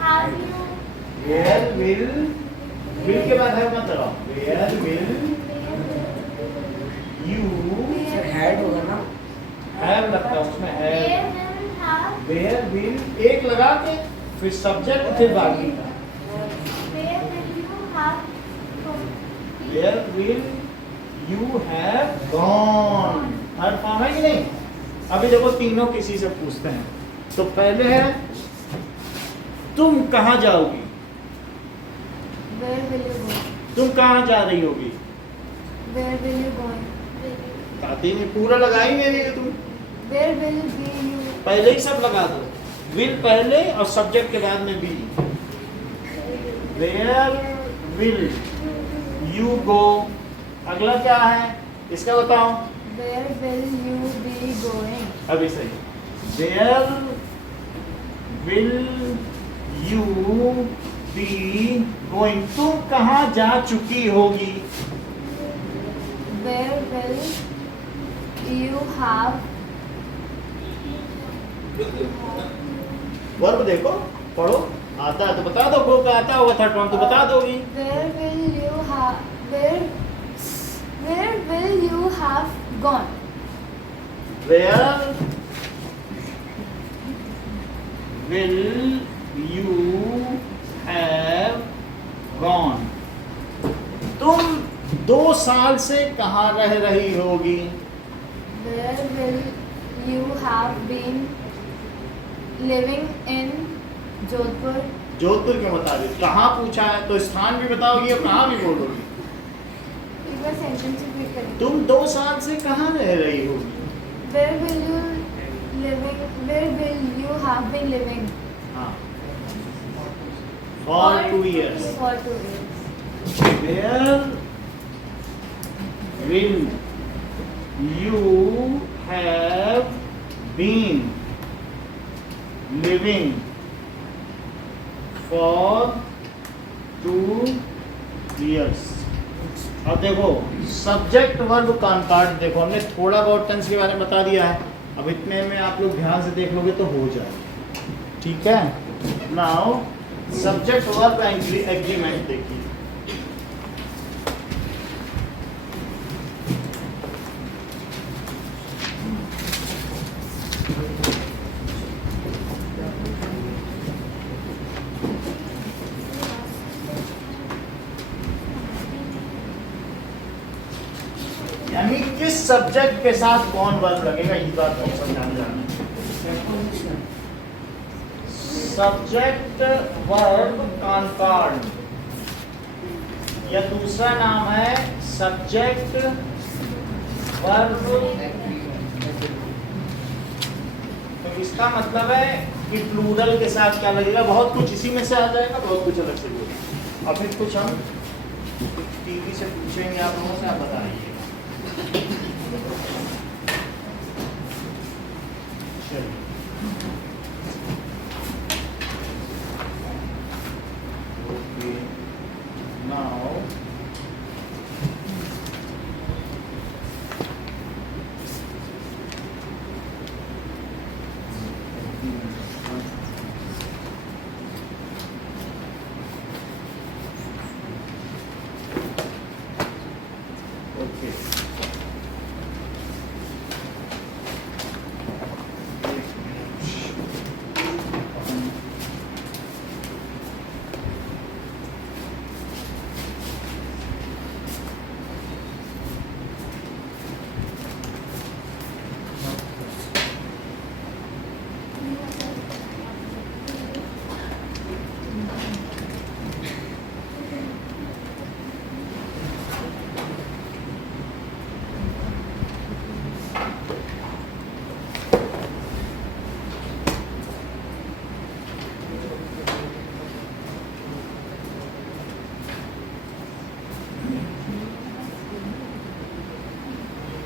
have you Where will के बाद है मत लगाओ। Where will you sir head होगा ना? have लगता है उसमें है। where will have Where will एक लगा के फिर सब्जेक्ट फिर बाकी का। where will you have gone? Where will you have gone? Her form है कि नहीं? अभी देखो तीनों किसी से पूछते हैं। तो पहले है तुम कहाँ जाओगी? Where will you go? तुम कहाँ जा रही होगी? Where will you go? ताती ने पूरा लगा ही नहीं रही है तुम। Where will be you? पहले ही सब लगा दो। will पहले और सब्जेक्ट के बाद में be। Where will you go? अगला क्या है? इसका बताओ। Where will you be going? अभी सही। Where will you be going? तुम कहाँ जा चुकी होगी? Where will you have verb देखो, पढ़ो, आता है तो बता दो। गो का आता होगा थर्ड वन तो बता दोगी। Where will you have where will you have gone? Where will you have gone? तुम 2 साल से कहाँ रह रही होगी? Where will you have been living in Jodhpur? Jodhpur के मुताबिक कहाँ पूछा है तो स्थान भी बताओगी और कहाँ भी बोलोगी। एक बार सेंटेंस रिपीट करें। तुम 2 साल से कहाँ रह रही होगी? Where will you have been living? हाँ, for 2 years. For 2 years. Where will you have been living for 2 years? अब देखो सब्जेक्ट वर्ब कॉन्कार्ड देखो, हमने थोड़ा बहुत टेंस के बारे में बता दिया है। अब इतने में आप लोग ध्यान से देख लोगे तो हो जाएगा, ठीक है। नाउ सब्जेक्ट वर्ब एग्रीमेंट देखिए। यानी किस सब्जेक्ट के साथ कौन वर्ब लगेगा, इस बात को समझाने जाना। सब्जेक्ट वर्ब कॉन्कॉर्ड या दूसरा नाम है सब्जेक्ट वर्ब। तो इसका मतलब है कि प्लूरल के साथ क्या लगेगा, बहुत कुछ इसी में से आ जाएगा, बहुत कुछ अलग से लगेगा। और फिर कुछ हम टीवी से पूछेंगे आप लोगों से, आप बताइए। Okay. Now okay.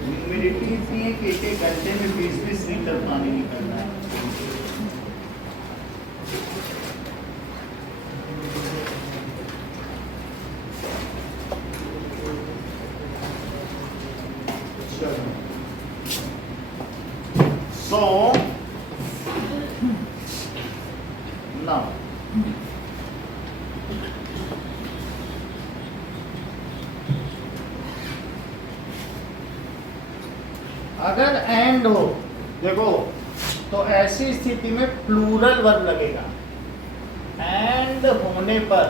ह्यूमिडिटी इतनी है कि एक घंटे में 20-20 लीटर पानी निकल रहा है। So now अगर एंड हो, देखो तो ऐसी स्थिति में प्लूरल वर्ब लगेगा। एंड होने पर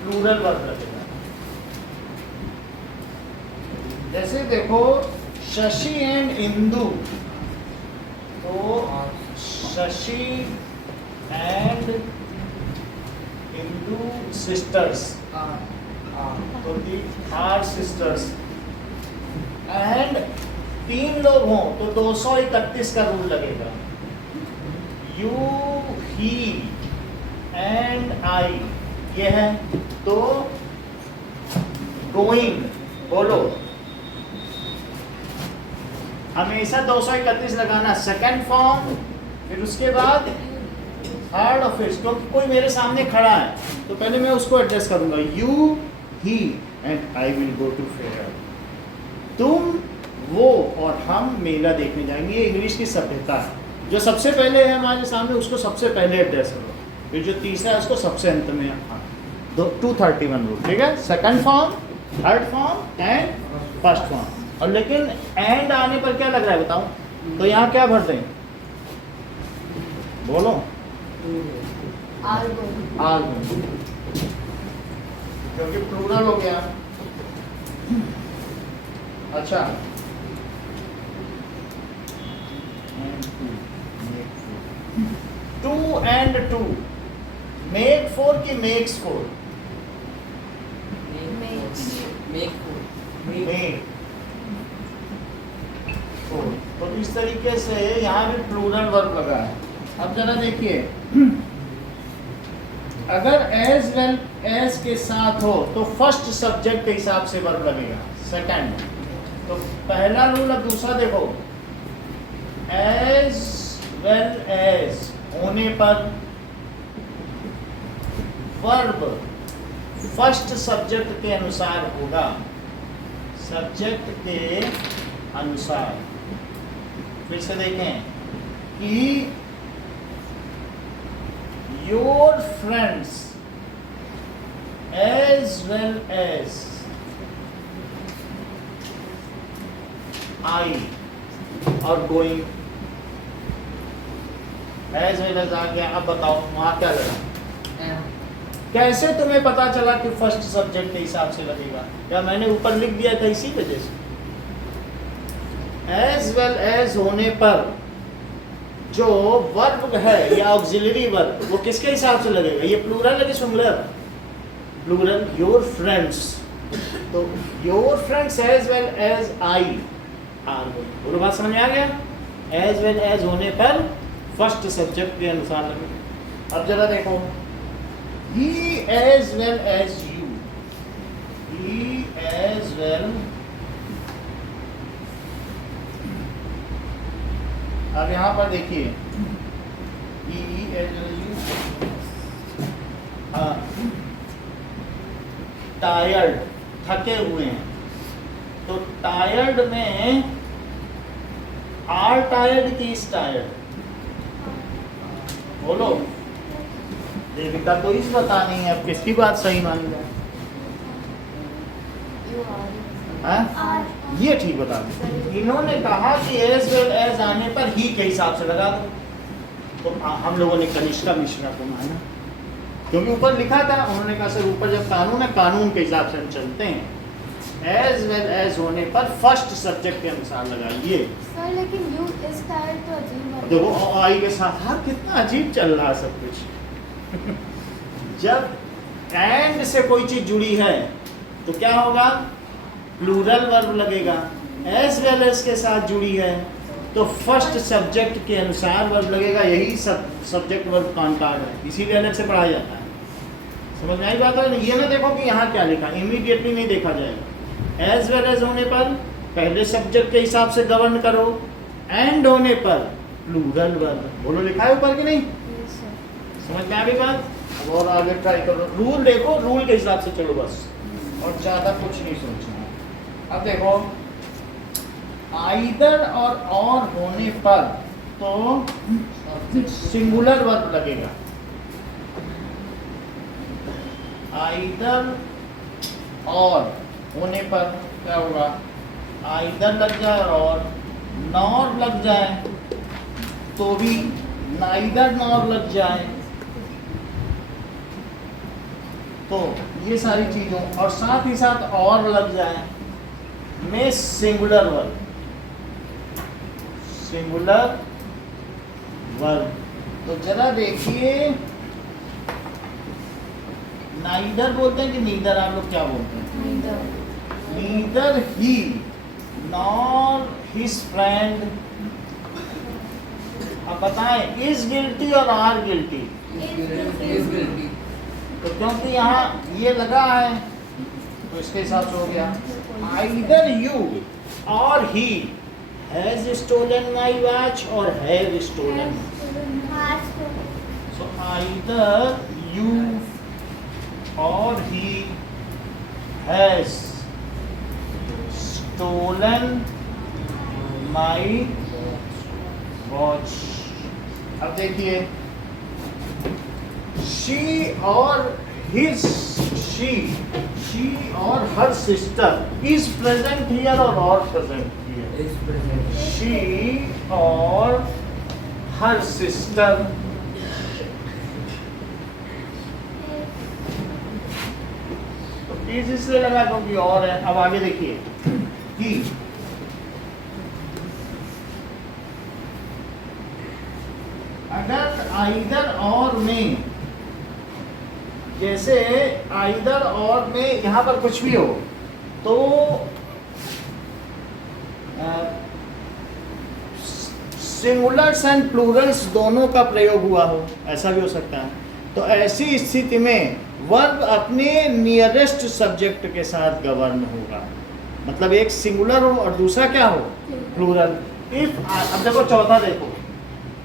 प्लूरल वर्ब लगेगा। जैसे देखो शशि एंड इंदु, तो शशि एंड इंदु सिस्टर्स, तो दी आर सिस्टर्स। एंड 3 लोग हों तो 231 का रूल लगेगा। यू, ही एंड आई, ये है। तो गोइंग बोलो, हमेशा 231 लगाना सेकंड फॉर्म, फिर उसके बाद थर्ड और फिर, क्योंकि कोई मेरे सामने खड़ा है तो पहले मैं उसको एड्रेस करूंगा, you, he and I will go to fair. तुम, वो और हम मेला देखने जाएंगे। ये इंग्लिश की सभ्यता है। जो सबसे पहले है हमारे सामने उसको सबसे पहले एड्रेस करो, फिर जो तीसरा है उसको सबसे अंत में। हाँ, 231 रूल, ठीक है। Second form, third form and first form. और लेकिन एंड आने पर क्या लग रहा है बताओ, तो यहाँ क्या भर दें, बोलो। आर, क्योंकि प्लूरल हो गया। अच्छा, टू एंड टू, मेक 4 की मेक्स 4, मेक 4। तो इस तरीके से यहाँ भी प्लूरल वर्ब लगा है। अब जरा देखिए, अगर एज वेल एज के साथ हो तो फर्स्ट सब्जेक्ट के हिसाब से वर्ब लगेगा। सेकंड, तो पहला रूल। अब दूसरा देखो, एज वेल एज होने पर वर्ब फर्स्ट सब्जेक्ट के अनुसार होगा, सब्जेक्ट के अनुसार। फिर से देखें कि your friends as well as I are going, as well as आ गया। अब बताओ वहां क्या लगा, कैसे तुम्हें पता चला कि फर्स्ट सब्जेक्ट के हिसाब से लगेगा? क्या मैंने ऊपर लिख दिया था इसी वजह से? एज वेल एज होने पर जो वर्ब है या ऑक्सिलरी वर्ब वो किसके हिसाब से लगेगा? ये प्लूरल है कि सिंगुलर? प्लूरल। योर फ्रेंड्स, तो your friends as well as I are going. बोलो, बात समझ में आ गया? एज वेल एज होने पर फर्स्ट सब्जेक्ट के अनुसार लगेगा। अब जरा देखो, he as well as you, he as well, अब यहाँ पर देखिए, he as well you, tired, थके हुए हैं, तो टायर्ड में आर टायर्ड की इज टायर्ड, बोलो। देविका तो इस बतानी है, अब किसकी बात सही मानी जाए? ये ठीक बता दी। इन्होंने कहा कि एज वेल एज आने पर ही के हिसाब से लगा दो, तो हम लोगों ने कनिष्का मिश्रा को माना, क्योंकि ऊपर लिखा था। उन्होंने कहा सर ऊपर जब कानून है, कानून के हिसाब से हम चलते हैं। एज वेल एज होने पर फर्स्ट सब्जेक्ट के अनुसार लगाइए। सर लेकिन यू इस टाइम तो अजीब है। देखो आई के साथ, हाँ कितना अजीब चल रहा है सब कुछ। जब एंड से कोई चीज जुड़ी है तो क्या होगा? प्लूरल वर्ब लगेगा। एज वेल एज के साथ जुड़ी है तो फर्स्ट सब्जेक्ट के अनुसार वर्ब लगेगा। यही सब्जेक्ट वर्ब कॉन्कार्ड है, इसीलिए अलग से पढ़ाया जाता है। समझ में आई बात है? ये ना देखो कि यहाँ क्या लिखा, इमीडिएटली नहीं देखा जाएगा। एज वेल एज होने पर पहले सब्जेक्ट के हिसाब से गवर्न करो, एंड होने पर प्लूरल वर्ब। बोलो, लिखा है ऊपर कि नहीं? समझ में आ गई बात? अब और आगे ट्राई करो। रूल देखो, रूल के हिसाब से चलो बस, और ज़्यादा कुछ नहीं सोचना। अब देखो, आइदर और होने पर तो सिंगुलर वर्ब लगेगा। आइदर और होने पर क्या होगा, आइदर लग जाए और नॉर लग जाए तो भी नाइदर नॉर लग जाए, तो ये सारी चीजों और साथ ही साथ और लग जाए में सिंगुलर वर्ब, सिंगुलर वर्ब। तो जरा देखिए, नाइदर बोलते हैं कि नीदर, आप लोग क्या बोलते हैं? नीदर ही नॉर हिज फ्रेंड। अब बताएं, is guilty or are guilty? Is guilty. तो क्योंकि यहाँ ये लगा है तो इसके हिसाब से हो गया। Either you or he has stolen my watch or have stolen. So either you or he has stolen my watch. अब देखिए, she or his, she or her sister is present here or present here. Is present. She or her sister is इसलिए लगा क्योंकि और है। अब आगे देखिए, ही अगर आइदर और में, जैसे आइदर और में यहाँ पर कुछ भी हो तो सिंगुलर्स एंड प्लूरल्स दोनों का प्रयोग हुआ हो, ऐसा भी हो सकता है। तो ऐसी स्थिति में वर्ब अपने नियरेस्ट सब्जेक्ट के साथ गवर्न होगा, मतलब एक सिंगुलर हो और दूसरा क्या हो, प्लूरल। इफ, अब देखो चौथा देखो,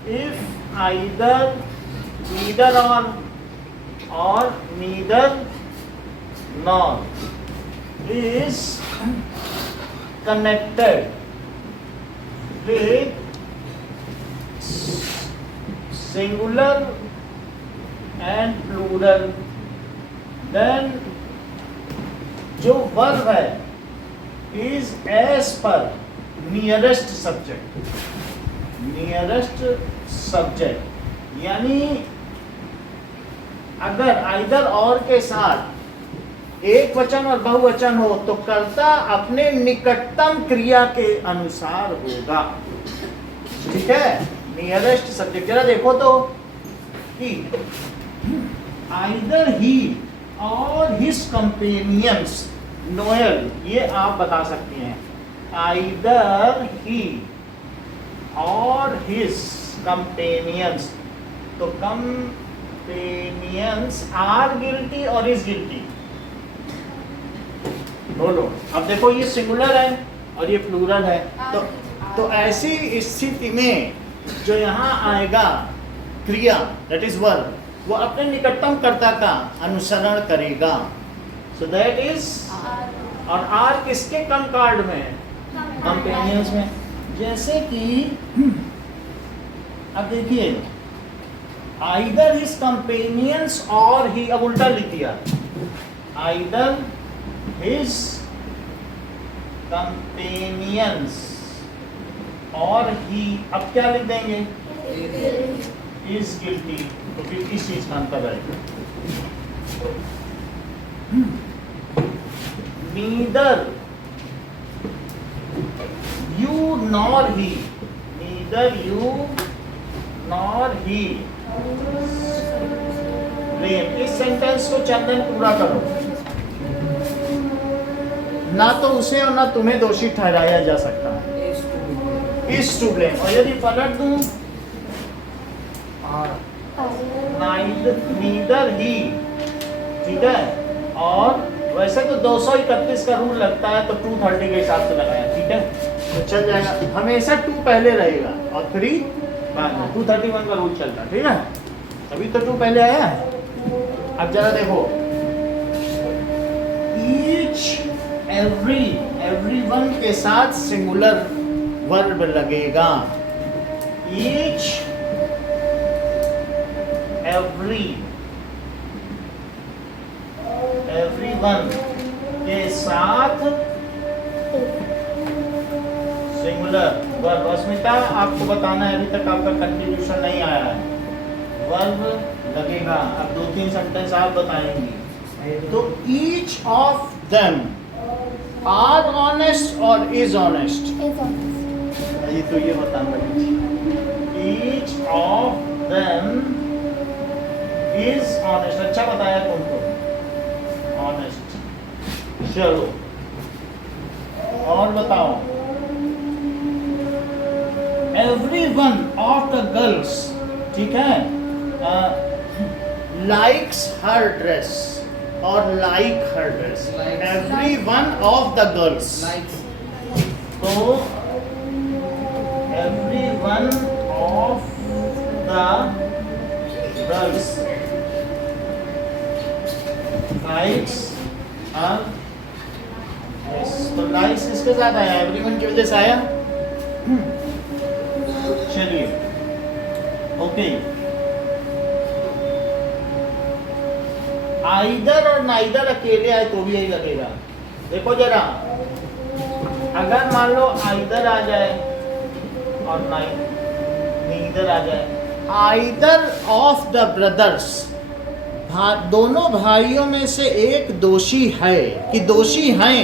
इफ आइदर, नीदर और neither nor is connected with singular and plural, then जो वर्ब है is as per nearest subject, nearest subject, यानी अगर आइदर और के साथ एक वचन और बहुवचन हो तो कर्ता अपने निकटतम क्रिया के अनुसार होगा। ठीक है, नियरेस्ट सब्जेक्ट। जरा देखो तो, कि आइदर ही और हिज कंपेनियंस, नोएल, ये आप बता सकती हैं। आइदर ही और हिज कंपेनियंस, तो कंपेनियंस आर गिल्टी और इज गिल्टी, बोलो। अब देखो ये सिंगुलर है और ये प्लूरल है, तो ऐसी स्थिति में जो यहाँ आएगा क्रिया, दैट इज वर्ब, वो अपने निकटतम कर्ता का अनुसरण करेगा। सो दैट इज, और आर किसके कंकार्ड में, कंपेनियंस में। जैसे कि अब देखिए, आइदर हिज कंपेनियंस और ही, अब उल्टा लिख दिया, आइदर his companions और he, अब क्या लिख देंगे, is guilty, तो फिर इस चीज का अंतर आएगा। neither you nor he, neither you nor he blame। इस सेंटेंस को चंदन पूरा करो। ना तो उसे और ना तुम्हें दोषी ठहराया जा सकता है, इज टू ब्लेम। और यदि पलट दूं, नीदर ही, ठीक है, और वैसे तो 231 का रूल लगता है तो 230 के हिसाब से लगाया, ठीक है, तो चल जाएगा। हमेशा 2 पहले रहेगा और 3 बाद में, 231 का रूल चलता है, ठीक है, तभी तो 2 पहले आया है। अब जरा देखो, ईच, एवरी, एवरीवन के साथ सिंगुलर वर्ब लगेगा। ईच, एवरी, एवरीवन के साथ सिंगुलर वर्ब। अस्मिता, आपको बताना है, अभी तक आपका कंट्रीब्यूशन नहीं आया है। वर्ब लगेगा। अब 2-3 सेंटेंस आप बताएंगी। तो each of them are honest और इज ऑनेस्ट। ये तो ये बताना है। Each of them is honest. अच्छा बताया तुमको, ऑनेस्ट। चलो और बताओ। Everyone of the girls, ठीक है, likes her dress और like her dress. Likes. Everyone of the girls. Likes. तो everyone of the girls likes her dress. तो likes किसके साथ आया? Everyone की वजह से आया। चलिए, ओके। आइदर और नाइदर अकेले आए तो भी यही लगेगा। देखो जरा, अगर मान लो आइदर आ जाए और नीदर आ जाए। आइदर ऑफ द ब्रदर्स, दोनों भाइयों में से एक दोषी है कि दोषी हैं,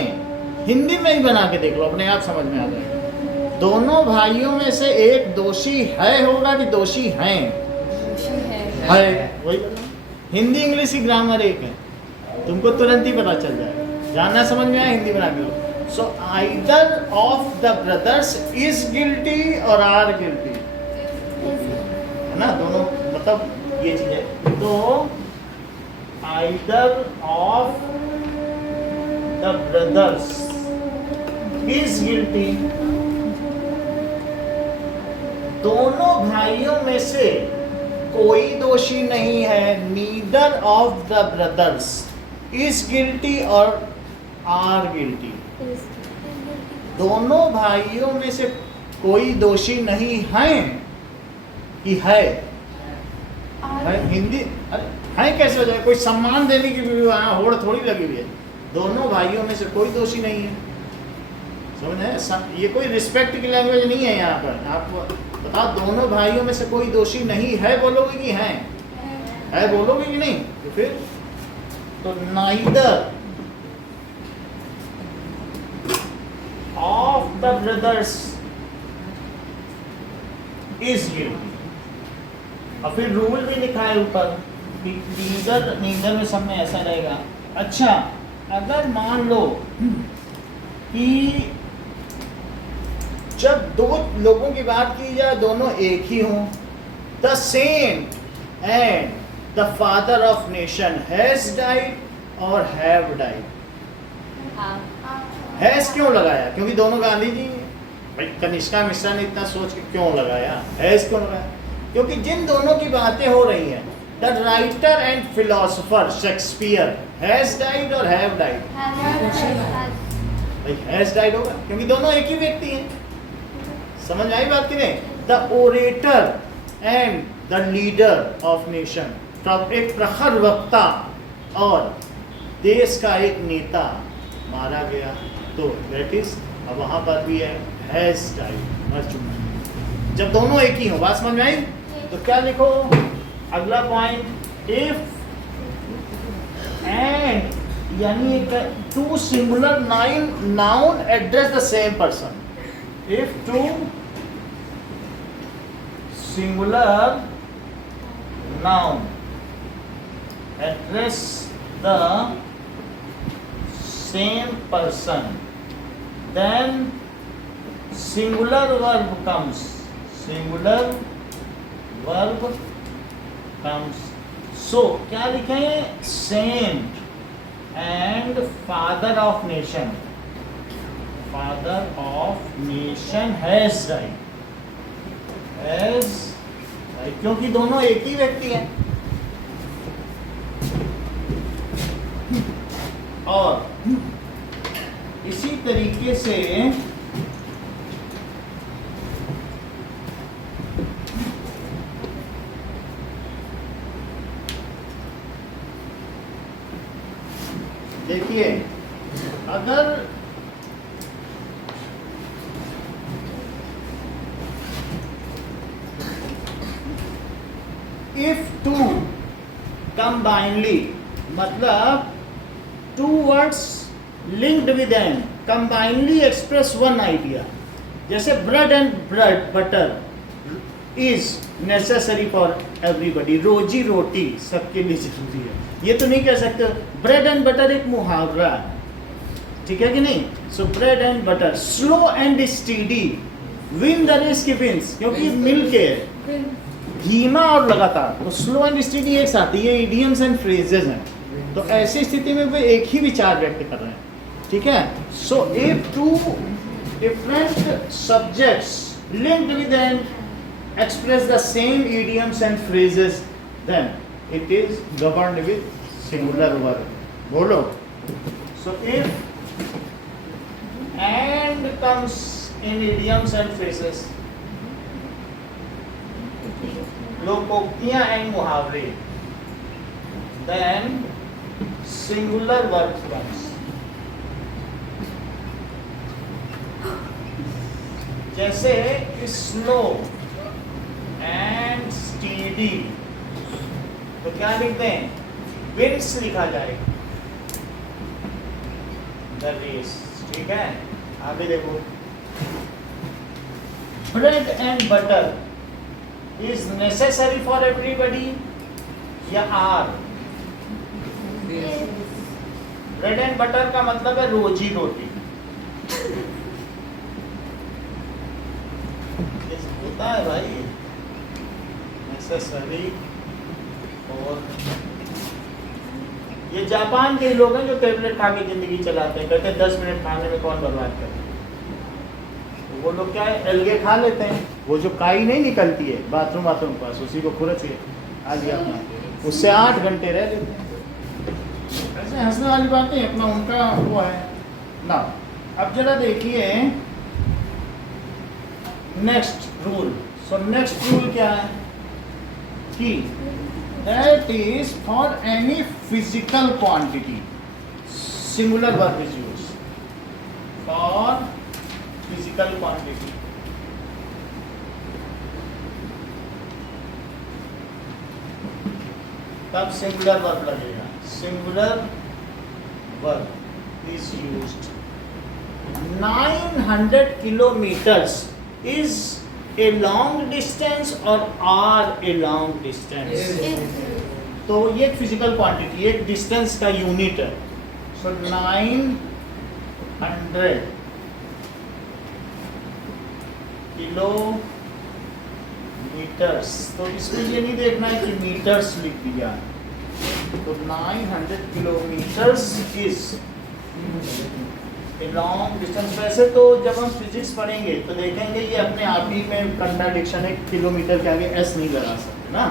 हिंदी में ही बना के देख लो, अपने आप समझ में आ जाएगा। दोनों भाइयों में से एक दोषी है होगा कि दोषी हैं? है। वही हिंदी इंग्लिश की ग्रामर एक है, तुमको तुरंत ही पता चल जाएगा। जानना समझ में आया, हिंदी बना के लो। So either of the brothers is guilty or are guilty, है ना, दोनों मतलब ये चीज है। तो either of the brothers is guilty, दोनों भाइयों में से कोई दोषी नहीं है। Neither of the brothers is guilty or are guilty, दोनों भाइयों में से कोई दोषी नहीं है कि है हिंदी। अरे है कैसे हो जाए? कोई सम्मान देने की भी होड़ थोड़ी लगी हुई है। दोनों भाइयों में से कोई दोषी नहीं है, समझ है? ये कोई रिस्पेक्ट की लैंग्वेज नहीं है यहाँ पर। आप बताओ, दोनों भाइयों में से कोई दोषी नहीं है बोलोगे कि है बोलोगे कि नहीं? तो फिर तो neither of the brothers is guilty. और फिर रूल भी लिखा है ऊपर, नीदर में सब में ऐसा रहेगा। अच्छा, अगर मान लो कि जब दो लोगों की बात की जाए, दोनों एक ही हों, the saint and the father of nation has died और हैव डाइड। हैज क्यों लगाया? क्योंकि दोनों गांधी जी हैं। भाई कनिष्का मिश्रा ने इतना सोच के क्यों लगाया हैज? क्यों लगाया? क्योंकि जिन दोनों की बातें हो रही हैं, the writer and philosopher Shakespeare has died और हैव डाइड। भाई हैज डाइड होगा क्योंकि दोनों एक ही व्यक्ति हैं। समझ आई बात कि नहीं? The orator and the leader of nation, एक प्रखर वक्ता और देश का एक नेता मारा गया, तो दैट इज, अब वहां पर भी है हैज डाइड, मर चुका। जब दोनों एक ही हो, बात समझ में आई? तो क्या लिखो अगला पॉइंट, इफ एंड, यानी two singular noun address the same person. If two singular noun address the same person, then singular verb comes. Singular verb comes. So क्या लिखें? Saint and father of nation. Father of nation has died. Has died. क्योंकि दोनों एक ही व्यक्ति हैं। और इसी तरीके से देखिए, अगर इफ टू कंबाइनली, मतलब two words linked with and combinely express one idea, जैसे bread and butter is necessary for everybody, रोजी रोटी सबके लिए जरूरी है। ये तो नहीं कह सकते ब्रेड एंड बटर एक मुहावरा है, ठीक है कि नहीं? So bread and butter, slow and steady, win the race की विंस, क्योंकि मिल के धीमा और लगातार, तो स्लो एंड स्टीडी एक साथ, ये इडियम्स एंड फ्रेजेस हैं। तो ऐसी स्थिति में वे एक ही विचार व्यक्त कर रहे हैं, ठीक है? So if two different subjects linked with and express the same idioms and phrases, then it is governed with singular verb. Bolo. So if and comes in idioms and phrases, लोकोक्तियां and मुहावरे, then singular verb comes. जैसे slow एंड स्टीडी, तो क्या लिखते हैं? विंस लिखा जाएगा, द रेस, ठीक है? आगे देखो, bread and butter is necessary for everybody या आर? ब्रेड एंड बटर का मतलब है रोजी रोटी, होता है भाई नेसेसरी। और ये जापान के लोग हैं जो टेबलेट खा के जिंदगी चलाते हैं, कहते हैं 10 मिनट खाने में कौन बर्बाद करे। तो वो लोग क्या है, एल्गे खा लेते हैं, वो जो काई नहीं निकलती है बाथरूम के पास, उसी को खुरच के आ लिया अपना, उससे 8 घंटे रह लेते हैं। ऐसे हंसने वाली बात नहीं, अपना उनका वो है ना। अब जरा देखिए next rule. So next rule क्या है कि that is for any physical quantity, singular verb is used for physical quantity. तब singular verb लगेगा, singular verb is used. 900 kilometers is a long distance or are a long distance? तो ये एक फिजिकल क्वांटिटी, एक डिस्टेंस का यूनिट है। सो 900 किलोमीटर्स, तो इसमें ये नहीं देखना है कि मीटर्स लिख दिया, तो 900 किलोमीटर्स इज लॉन्ग डिस्टेंस। वैसे तो जब हम फिजिक्स पढ़ेंगे तो देखेंगे ये अपने आप ही में कंट्राडिक्शन है, किलोमीटर के आगे एस नहीं लगा सकते ना,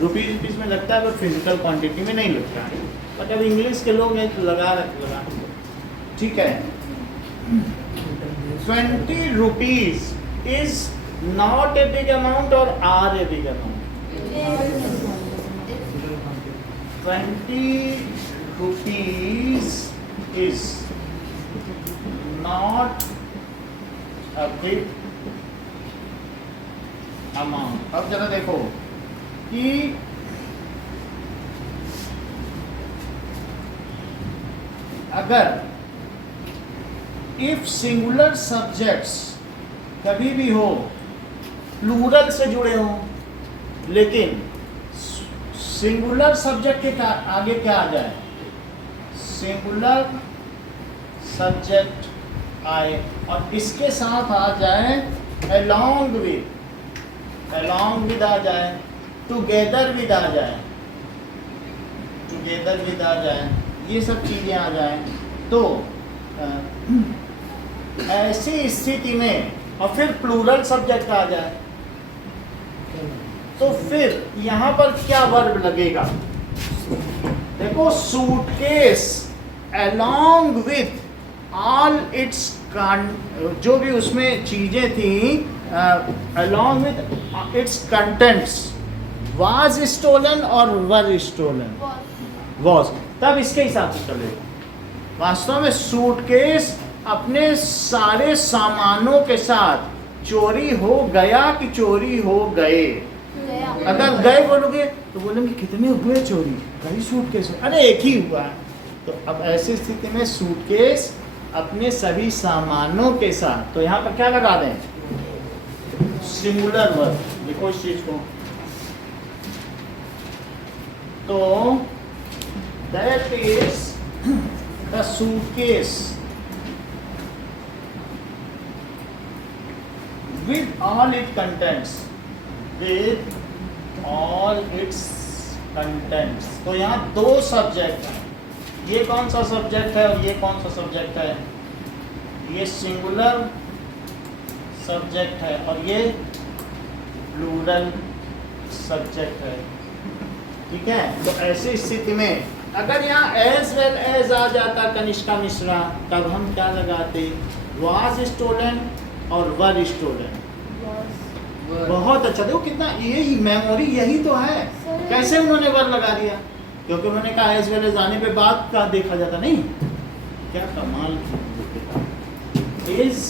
रुपीज में लगता है, बट फिजिकल क्वांटिटी में नहीं लगता है। बट अब इंग्लिश के लोग हैं तो लगा, ठीक है। 20 rupees is not a big amount or are a big amount? 20 rupees is not a big amount. अब जरा देखो कि अगर if singular subjects कभी भी हो प्लूरल से जुड़े हो, लेकिन सिंगुलर सब्जेक्ट के आगे क्या आ जाए? सिंगुलर सब्जेक्ट आए और इसके साथ आ जाए along with आ जाए, together with आ जाए, ये सब चीजें आ जाए, तो ऐसी स्थिति में और फिर प्लूरल सब्जेक्ट आ जाए, तो फिर यहाँ पर क्या वर्ब लगेगा? देखो, suitcase along with all its जो भी उसमें चीजें थी, along with its contents was stolen और were stolen, was, तब इसके हिसाब से चलेगा। वास्तव में सूटकेस अपने सारे सामानों के साथ चोरी हो गया कि चोरी हो गए? गया। अगर गए बोलोगे तो बोलेंगे कितने हुए चोरी? कई सूटकेस हुए। अरे एक ही हुआ है। तो अब ऐसी स्थिति में सूटकेस अपने सभी सामानों के साथ, तो यहाँ पर क्या लगा दें? Singular verb. देखो इस चीज को, तो that is the suitcase with all its contents, with all its contents। तो यहाँ दो सब्जेक्ट हैं। ये कौन सा सब्जेक्ट है और ये कौन सा सब्जेक्ट है? ये सिंगुलर सब्जेक्ट है और ये प्लूरल सब्जेक्ट है। ठीक है, तो ऐसी स्थिति में अगर यहाँ एज वेल एज आ जाता कनिष्का मिश्रा, तब हम क्या लगाते? वाज स्टोलन और वर स्टोलन। बहुत अच्छा। देखो कितना, यही मेमोरी यही तो है। कैसे उन्होंने वर लगा दिया? क्योंकि उन्होंने कहा एज वेल एज आने पे बाद का देखा जाता। नहीं, क्या कमाल की इस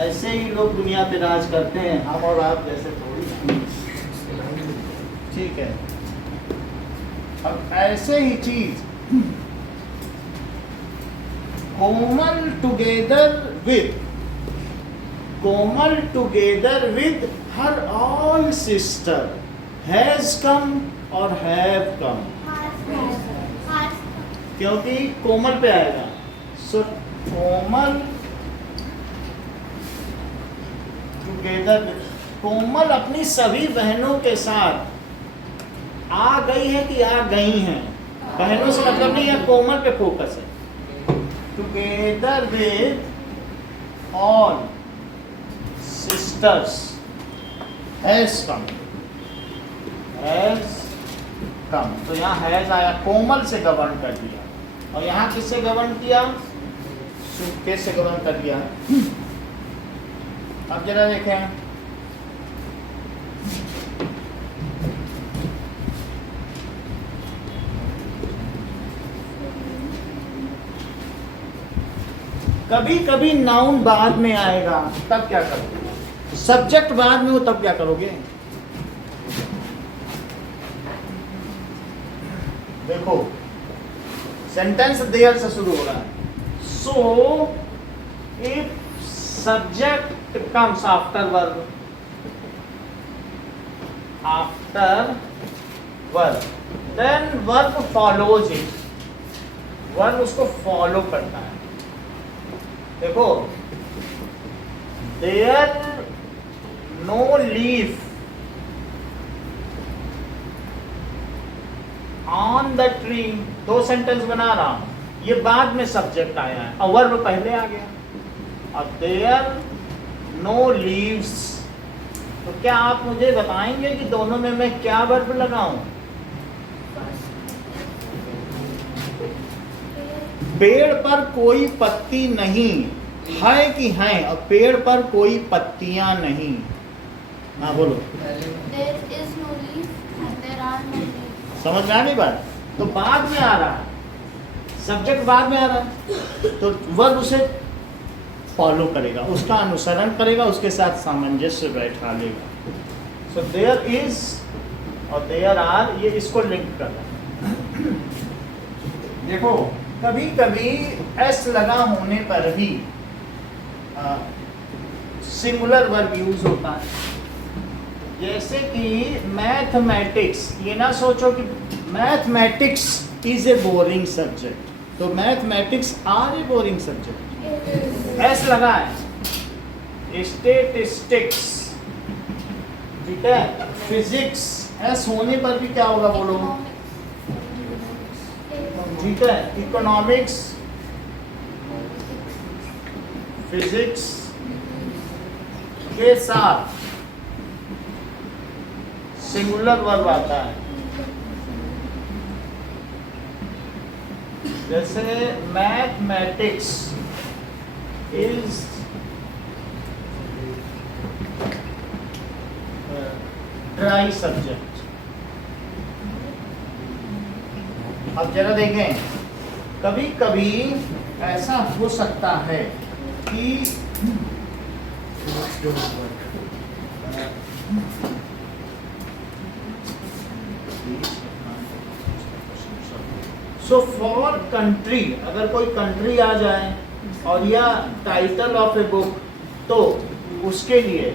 ऐसे ही लोग दुनिया पे राज करते हैं, हम और आप जैसे थोड़ी। ठीक है, अब ऐसे ही चीज Komal together with her all sister has come or have कम, क्योंकि कोमल पे आएगा। सो कोमल टुगेदर, कोमल अपनी सभी बहनों के साथ आ गई है कि आ गई हैं? बहनों से मतलब नहीं है, कोमल पे फोकस है। Together with all sisters has come, तो यहाँ हैज आया, कोमल से गवर्न कर दिया। और यहाँ किससे गवर्न किया? सूटकेस से गवर्न कर दिया। अब जरा देखें, कभी कभी नाउन बाद में आएगा, तब क्या करोगे? सब्जेक्ट बाद में हो, तब क्या करोगे? देखो सेंटेंस देयर से शुरू हो रहा है। So if subject comes after verb, then verb follows it, verb उसको फॉलो करता है। देखो, there no leaf on the tree, दो सेंटेंस बना रहा हूं, ये बाद में सब्जेक्ट आया है और वर्ब पहले आ गया। और देयर नो लीव्स, तो क्या आप मुझे बताएंगे कि दोनों में मैं क्या वर्ब लगाऊं? पेड़ पर कोई पत्ती नहीं है कि है, और पेड़ पर कोई पत्तियां नहीं। हाँ बोलो। There is no leaf and there are no leaves. समझ में आ रही बात? तो बाद में आ रहा है, सब्जेक्ट बाद में आ रहा है, तो वर्ब उसे फॉलो करेगा, उसका अनुसरण करेगा, उसके साथ सामंजस्य बैठा लेगा। सो देयर इज और देयर आर, ये इसको लिंक कर रहा है। देखो कभी कभी एस लगा होने पर ही सिंगुलर वर्ब यूज होता है। जैसे कि मैथमेटिक्स, ये ना सोचो कि mathematics is a boring subject, तो mathematics are a boring subject, एस लगा है। स्टैटिस्टिक्स, ठीक है, फिजिक्स, एस होने पर भी क्या होगा बोलो? ठीक है, इकोनॉमिक्स, फिजिक्स के साथ सिंगुलर वर्ब आता है। जैसे मैथमेटिक्स इज ड्राई सब्जेक्ट। अब जरा देखें, कभी कभी ऐसा हो सकता है कि सो फॉर कंट्री, अगर कोई कंट्री आ जाए और या टाइटल ऑफ ए बुक, तो उसके लिए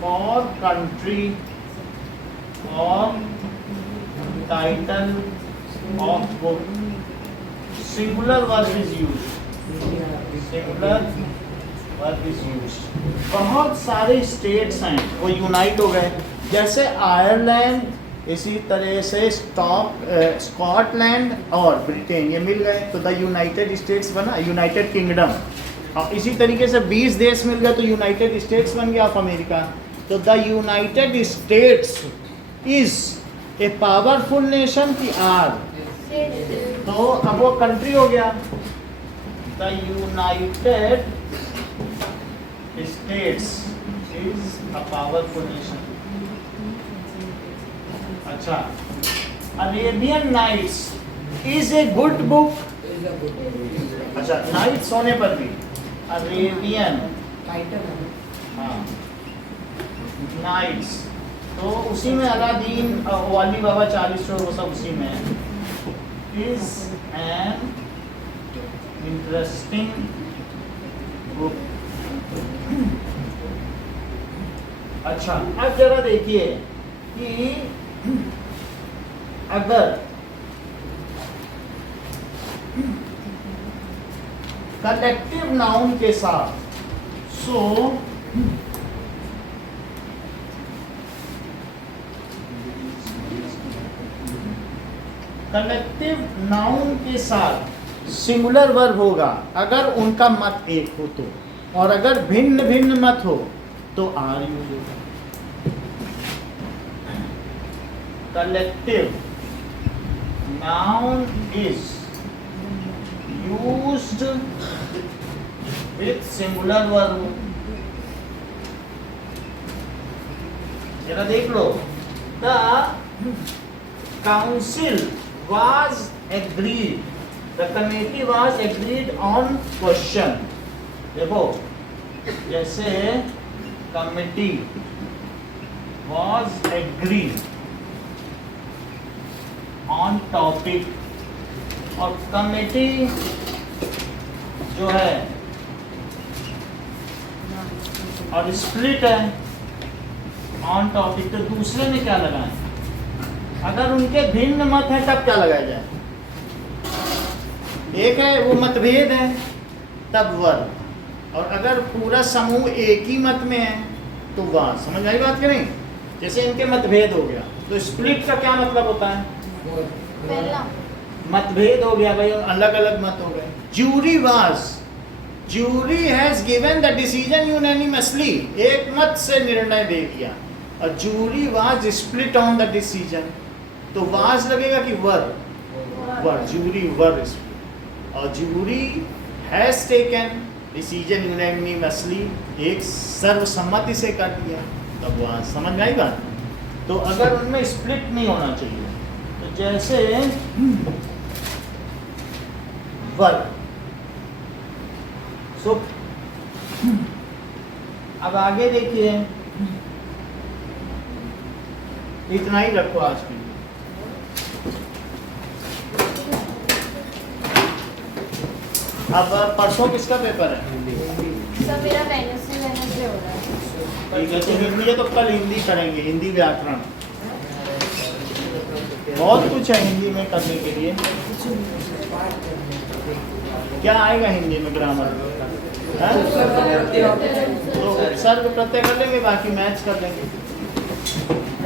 फॉर कंट्री और title of book singular verb is used, singular verb is used. बहुत सारे स्टेट्स हैं वो यूनाइट हो गए, जैसे आयरलैंड, इसी तरह से स्कॉटलैंड और ब्रिटेन, ये मिल गए तो द यूनाइटेड स्टेट्स बना, यूनाइटेड किंगडम। और इसी तरीके से 20 देश मिल गए तो यूनाइटेड स्टेट्स बन गया ऑफ अमेरिका। तो the United States is a powerful nation की आर, तो अब वो कंट्री हो गया। The United States is a powerful nation. अच्छा, Arabian Nights is a good book. अच्छा, नाइट्स होने पर भी अरेबियन हाँ नाइट्स, तो उसी में अलादीन वाली बाबा 40 वो सब उसी में है। Is an interesting book. अच्छा, अब जरा देखिए कि अगर कलेक्टिव नाउन के साथ, सो कलेक्टिव नाउन के साथ सिंगुलर वर्ब होगा अगर उनका मत एक हो तो, और अगर भिन्न भिन्न मत हो तो आर यूज होगा। Collective noun is used with singular verb। जरा देख लो, the council was agreed, the committee was agreed on question। देखो, जैसे committee was agreed on topic, और कमेटी जो है और स्प्लिट है ऑन टॉपिक, तो दूसरे में क्या लगाएं? अगर उनके भिन्न मत है तब क्या लगाया जाए? एक है वो मतभेद है तब वर्ब, और अगर पूरा समूह एक ही मत में है तो वाह। समझ आई बात कि नहीं? जैसे इनके मतभेद हो गया तो स्प्लिट का क्या मतलब होता है? मतभेद हो गया भाई, अलग अलग मत हो गए। Jury was, jury has given the decision unanimously, एक मत से निर्णय दे दिया, और jury was split on the decision, तो वाज लगेगा कि वर, जूरी वर स्प्लिट, और jury has taken decision unanimously, एक सर्वसम्मति से कर दिया, तब वाज। समझ में आई बात? तो अगर उनमें स्प्लिट नहीं होना चाहिए, जैसे वर्ब। सो अब आगे देखिए, इतना ही रखो आज के लिए। अब परसों किसका पेपर है? सब मेरा वेडनेसडे हो रहा है। ठीक है, तो हिंदी है तो कल हिंदी करेंगे, हिंदी व्याकरण, बहुत कुछ है हिंदी में करने के लिए। क्या आएगा हिंदी में? ग्रामर, तो उपसर्ग प्रत्यय कर लेंगे, बाकी मैच कर लेंगे।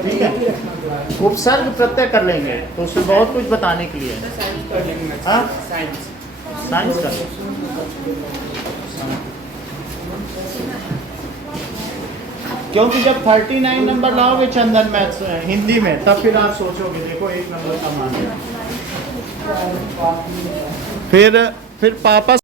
ठीक है, उपसर्ग प्रत्यय कर लेंगे तो उससे बहुत कुछ बताने के लिए है। हाँ, साइंस का क्योंकि जब 39 नंबर लाओगे चंदन मैथ्स हिंदी में, तब फिर आप सोचोगे देखो 1 नंबर का मान है। फिर पापा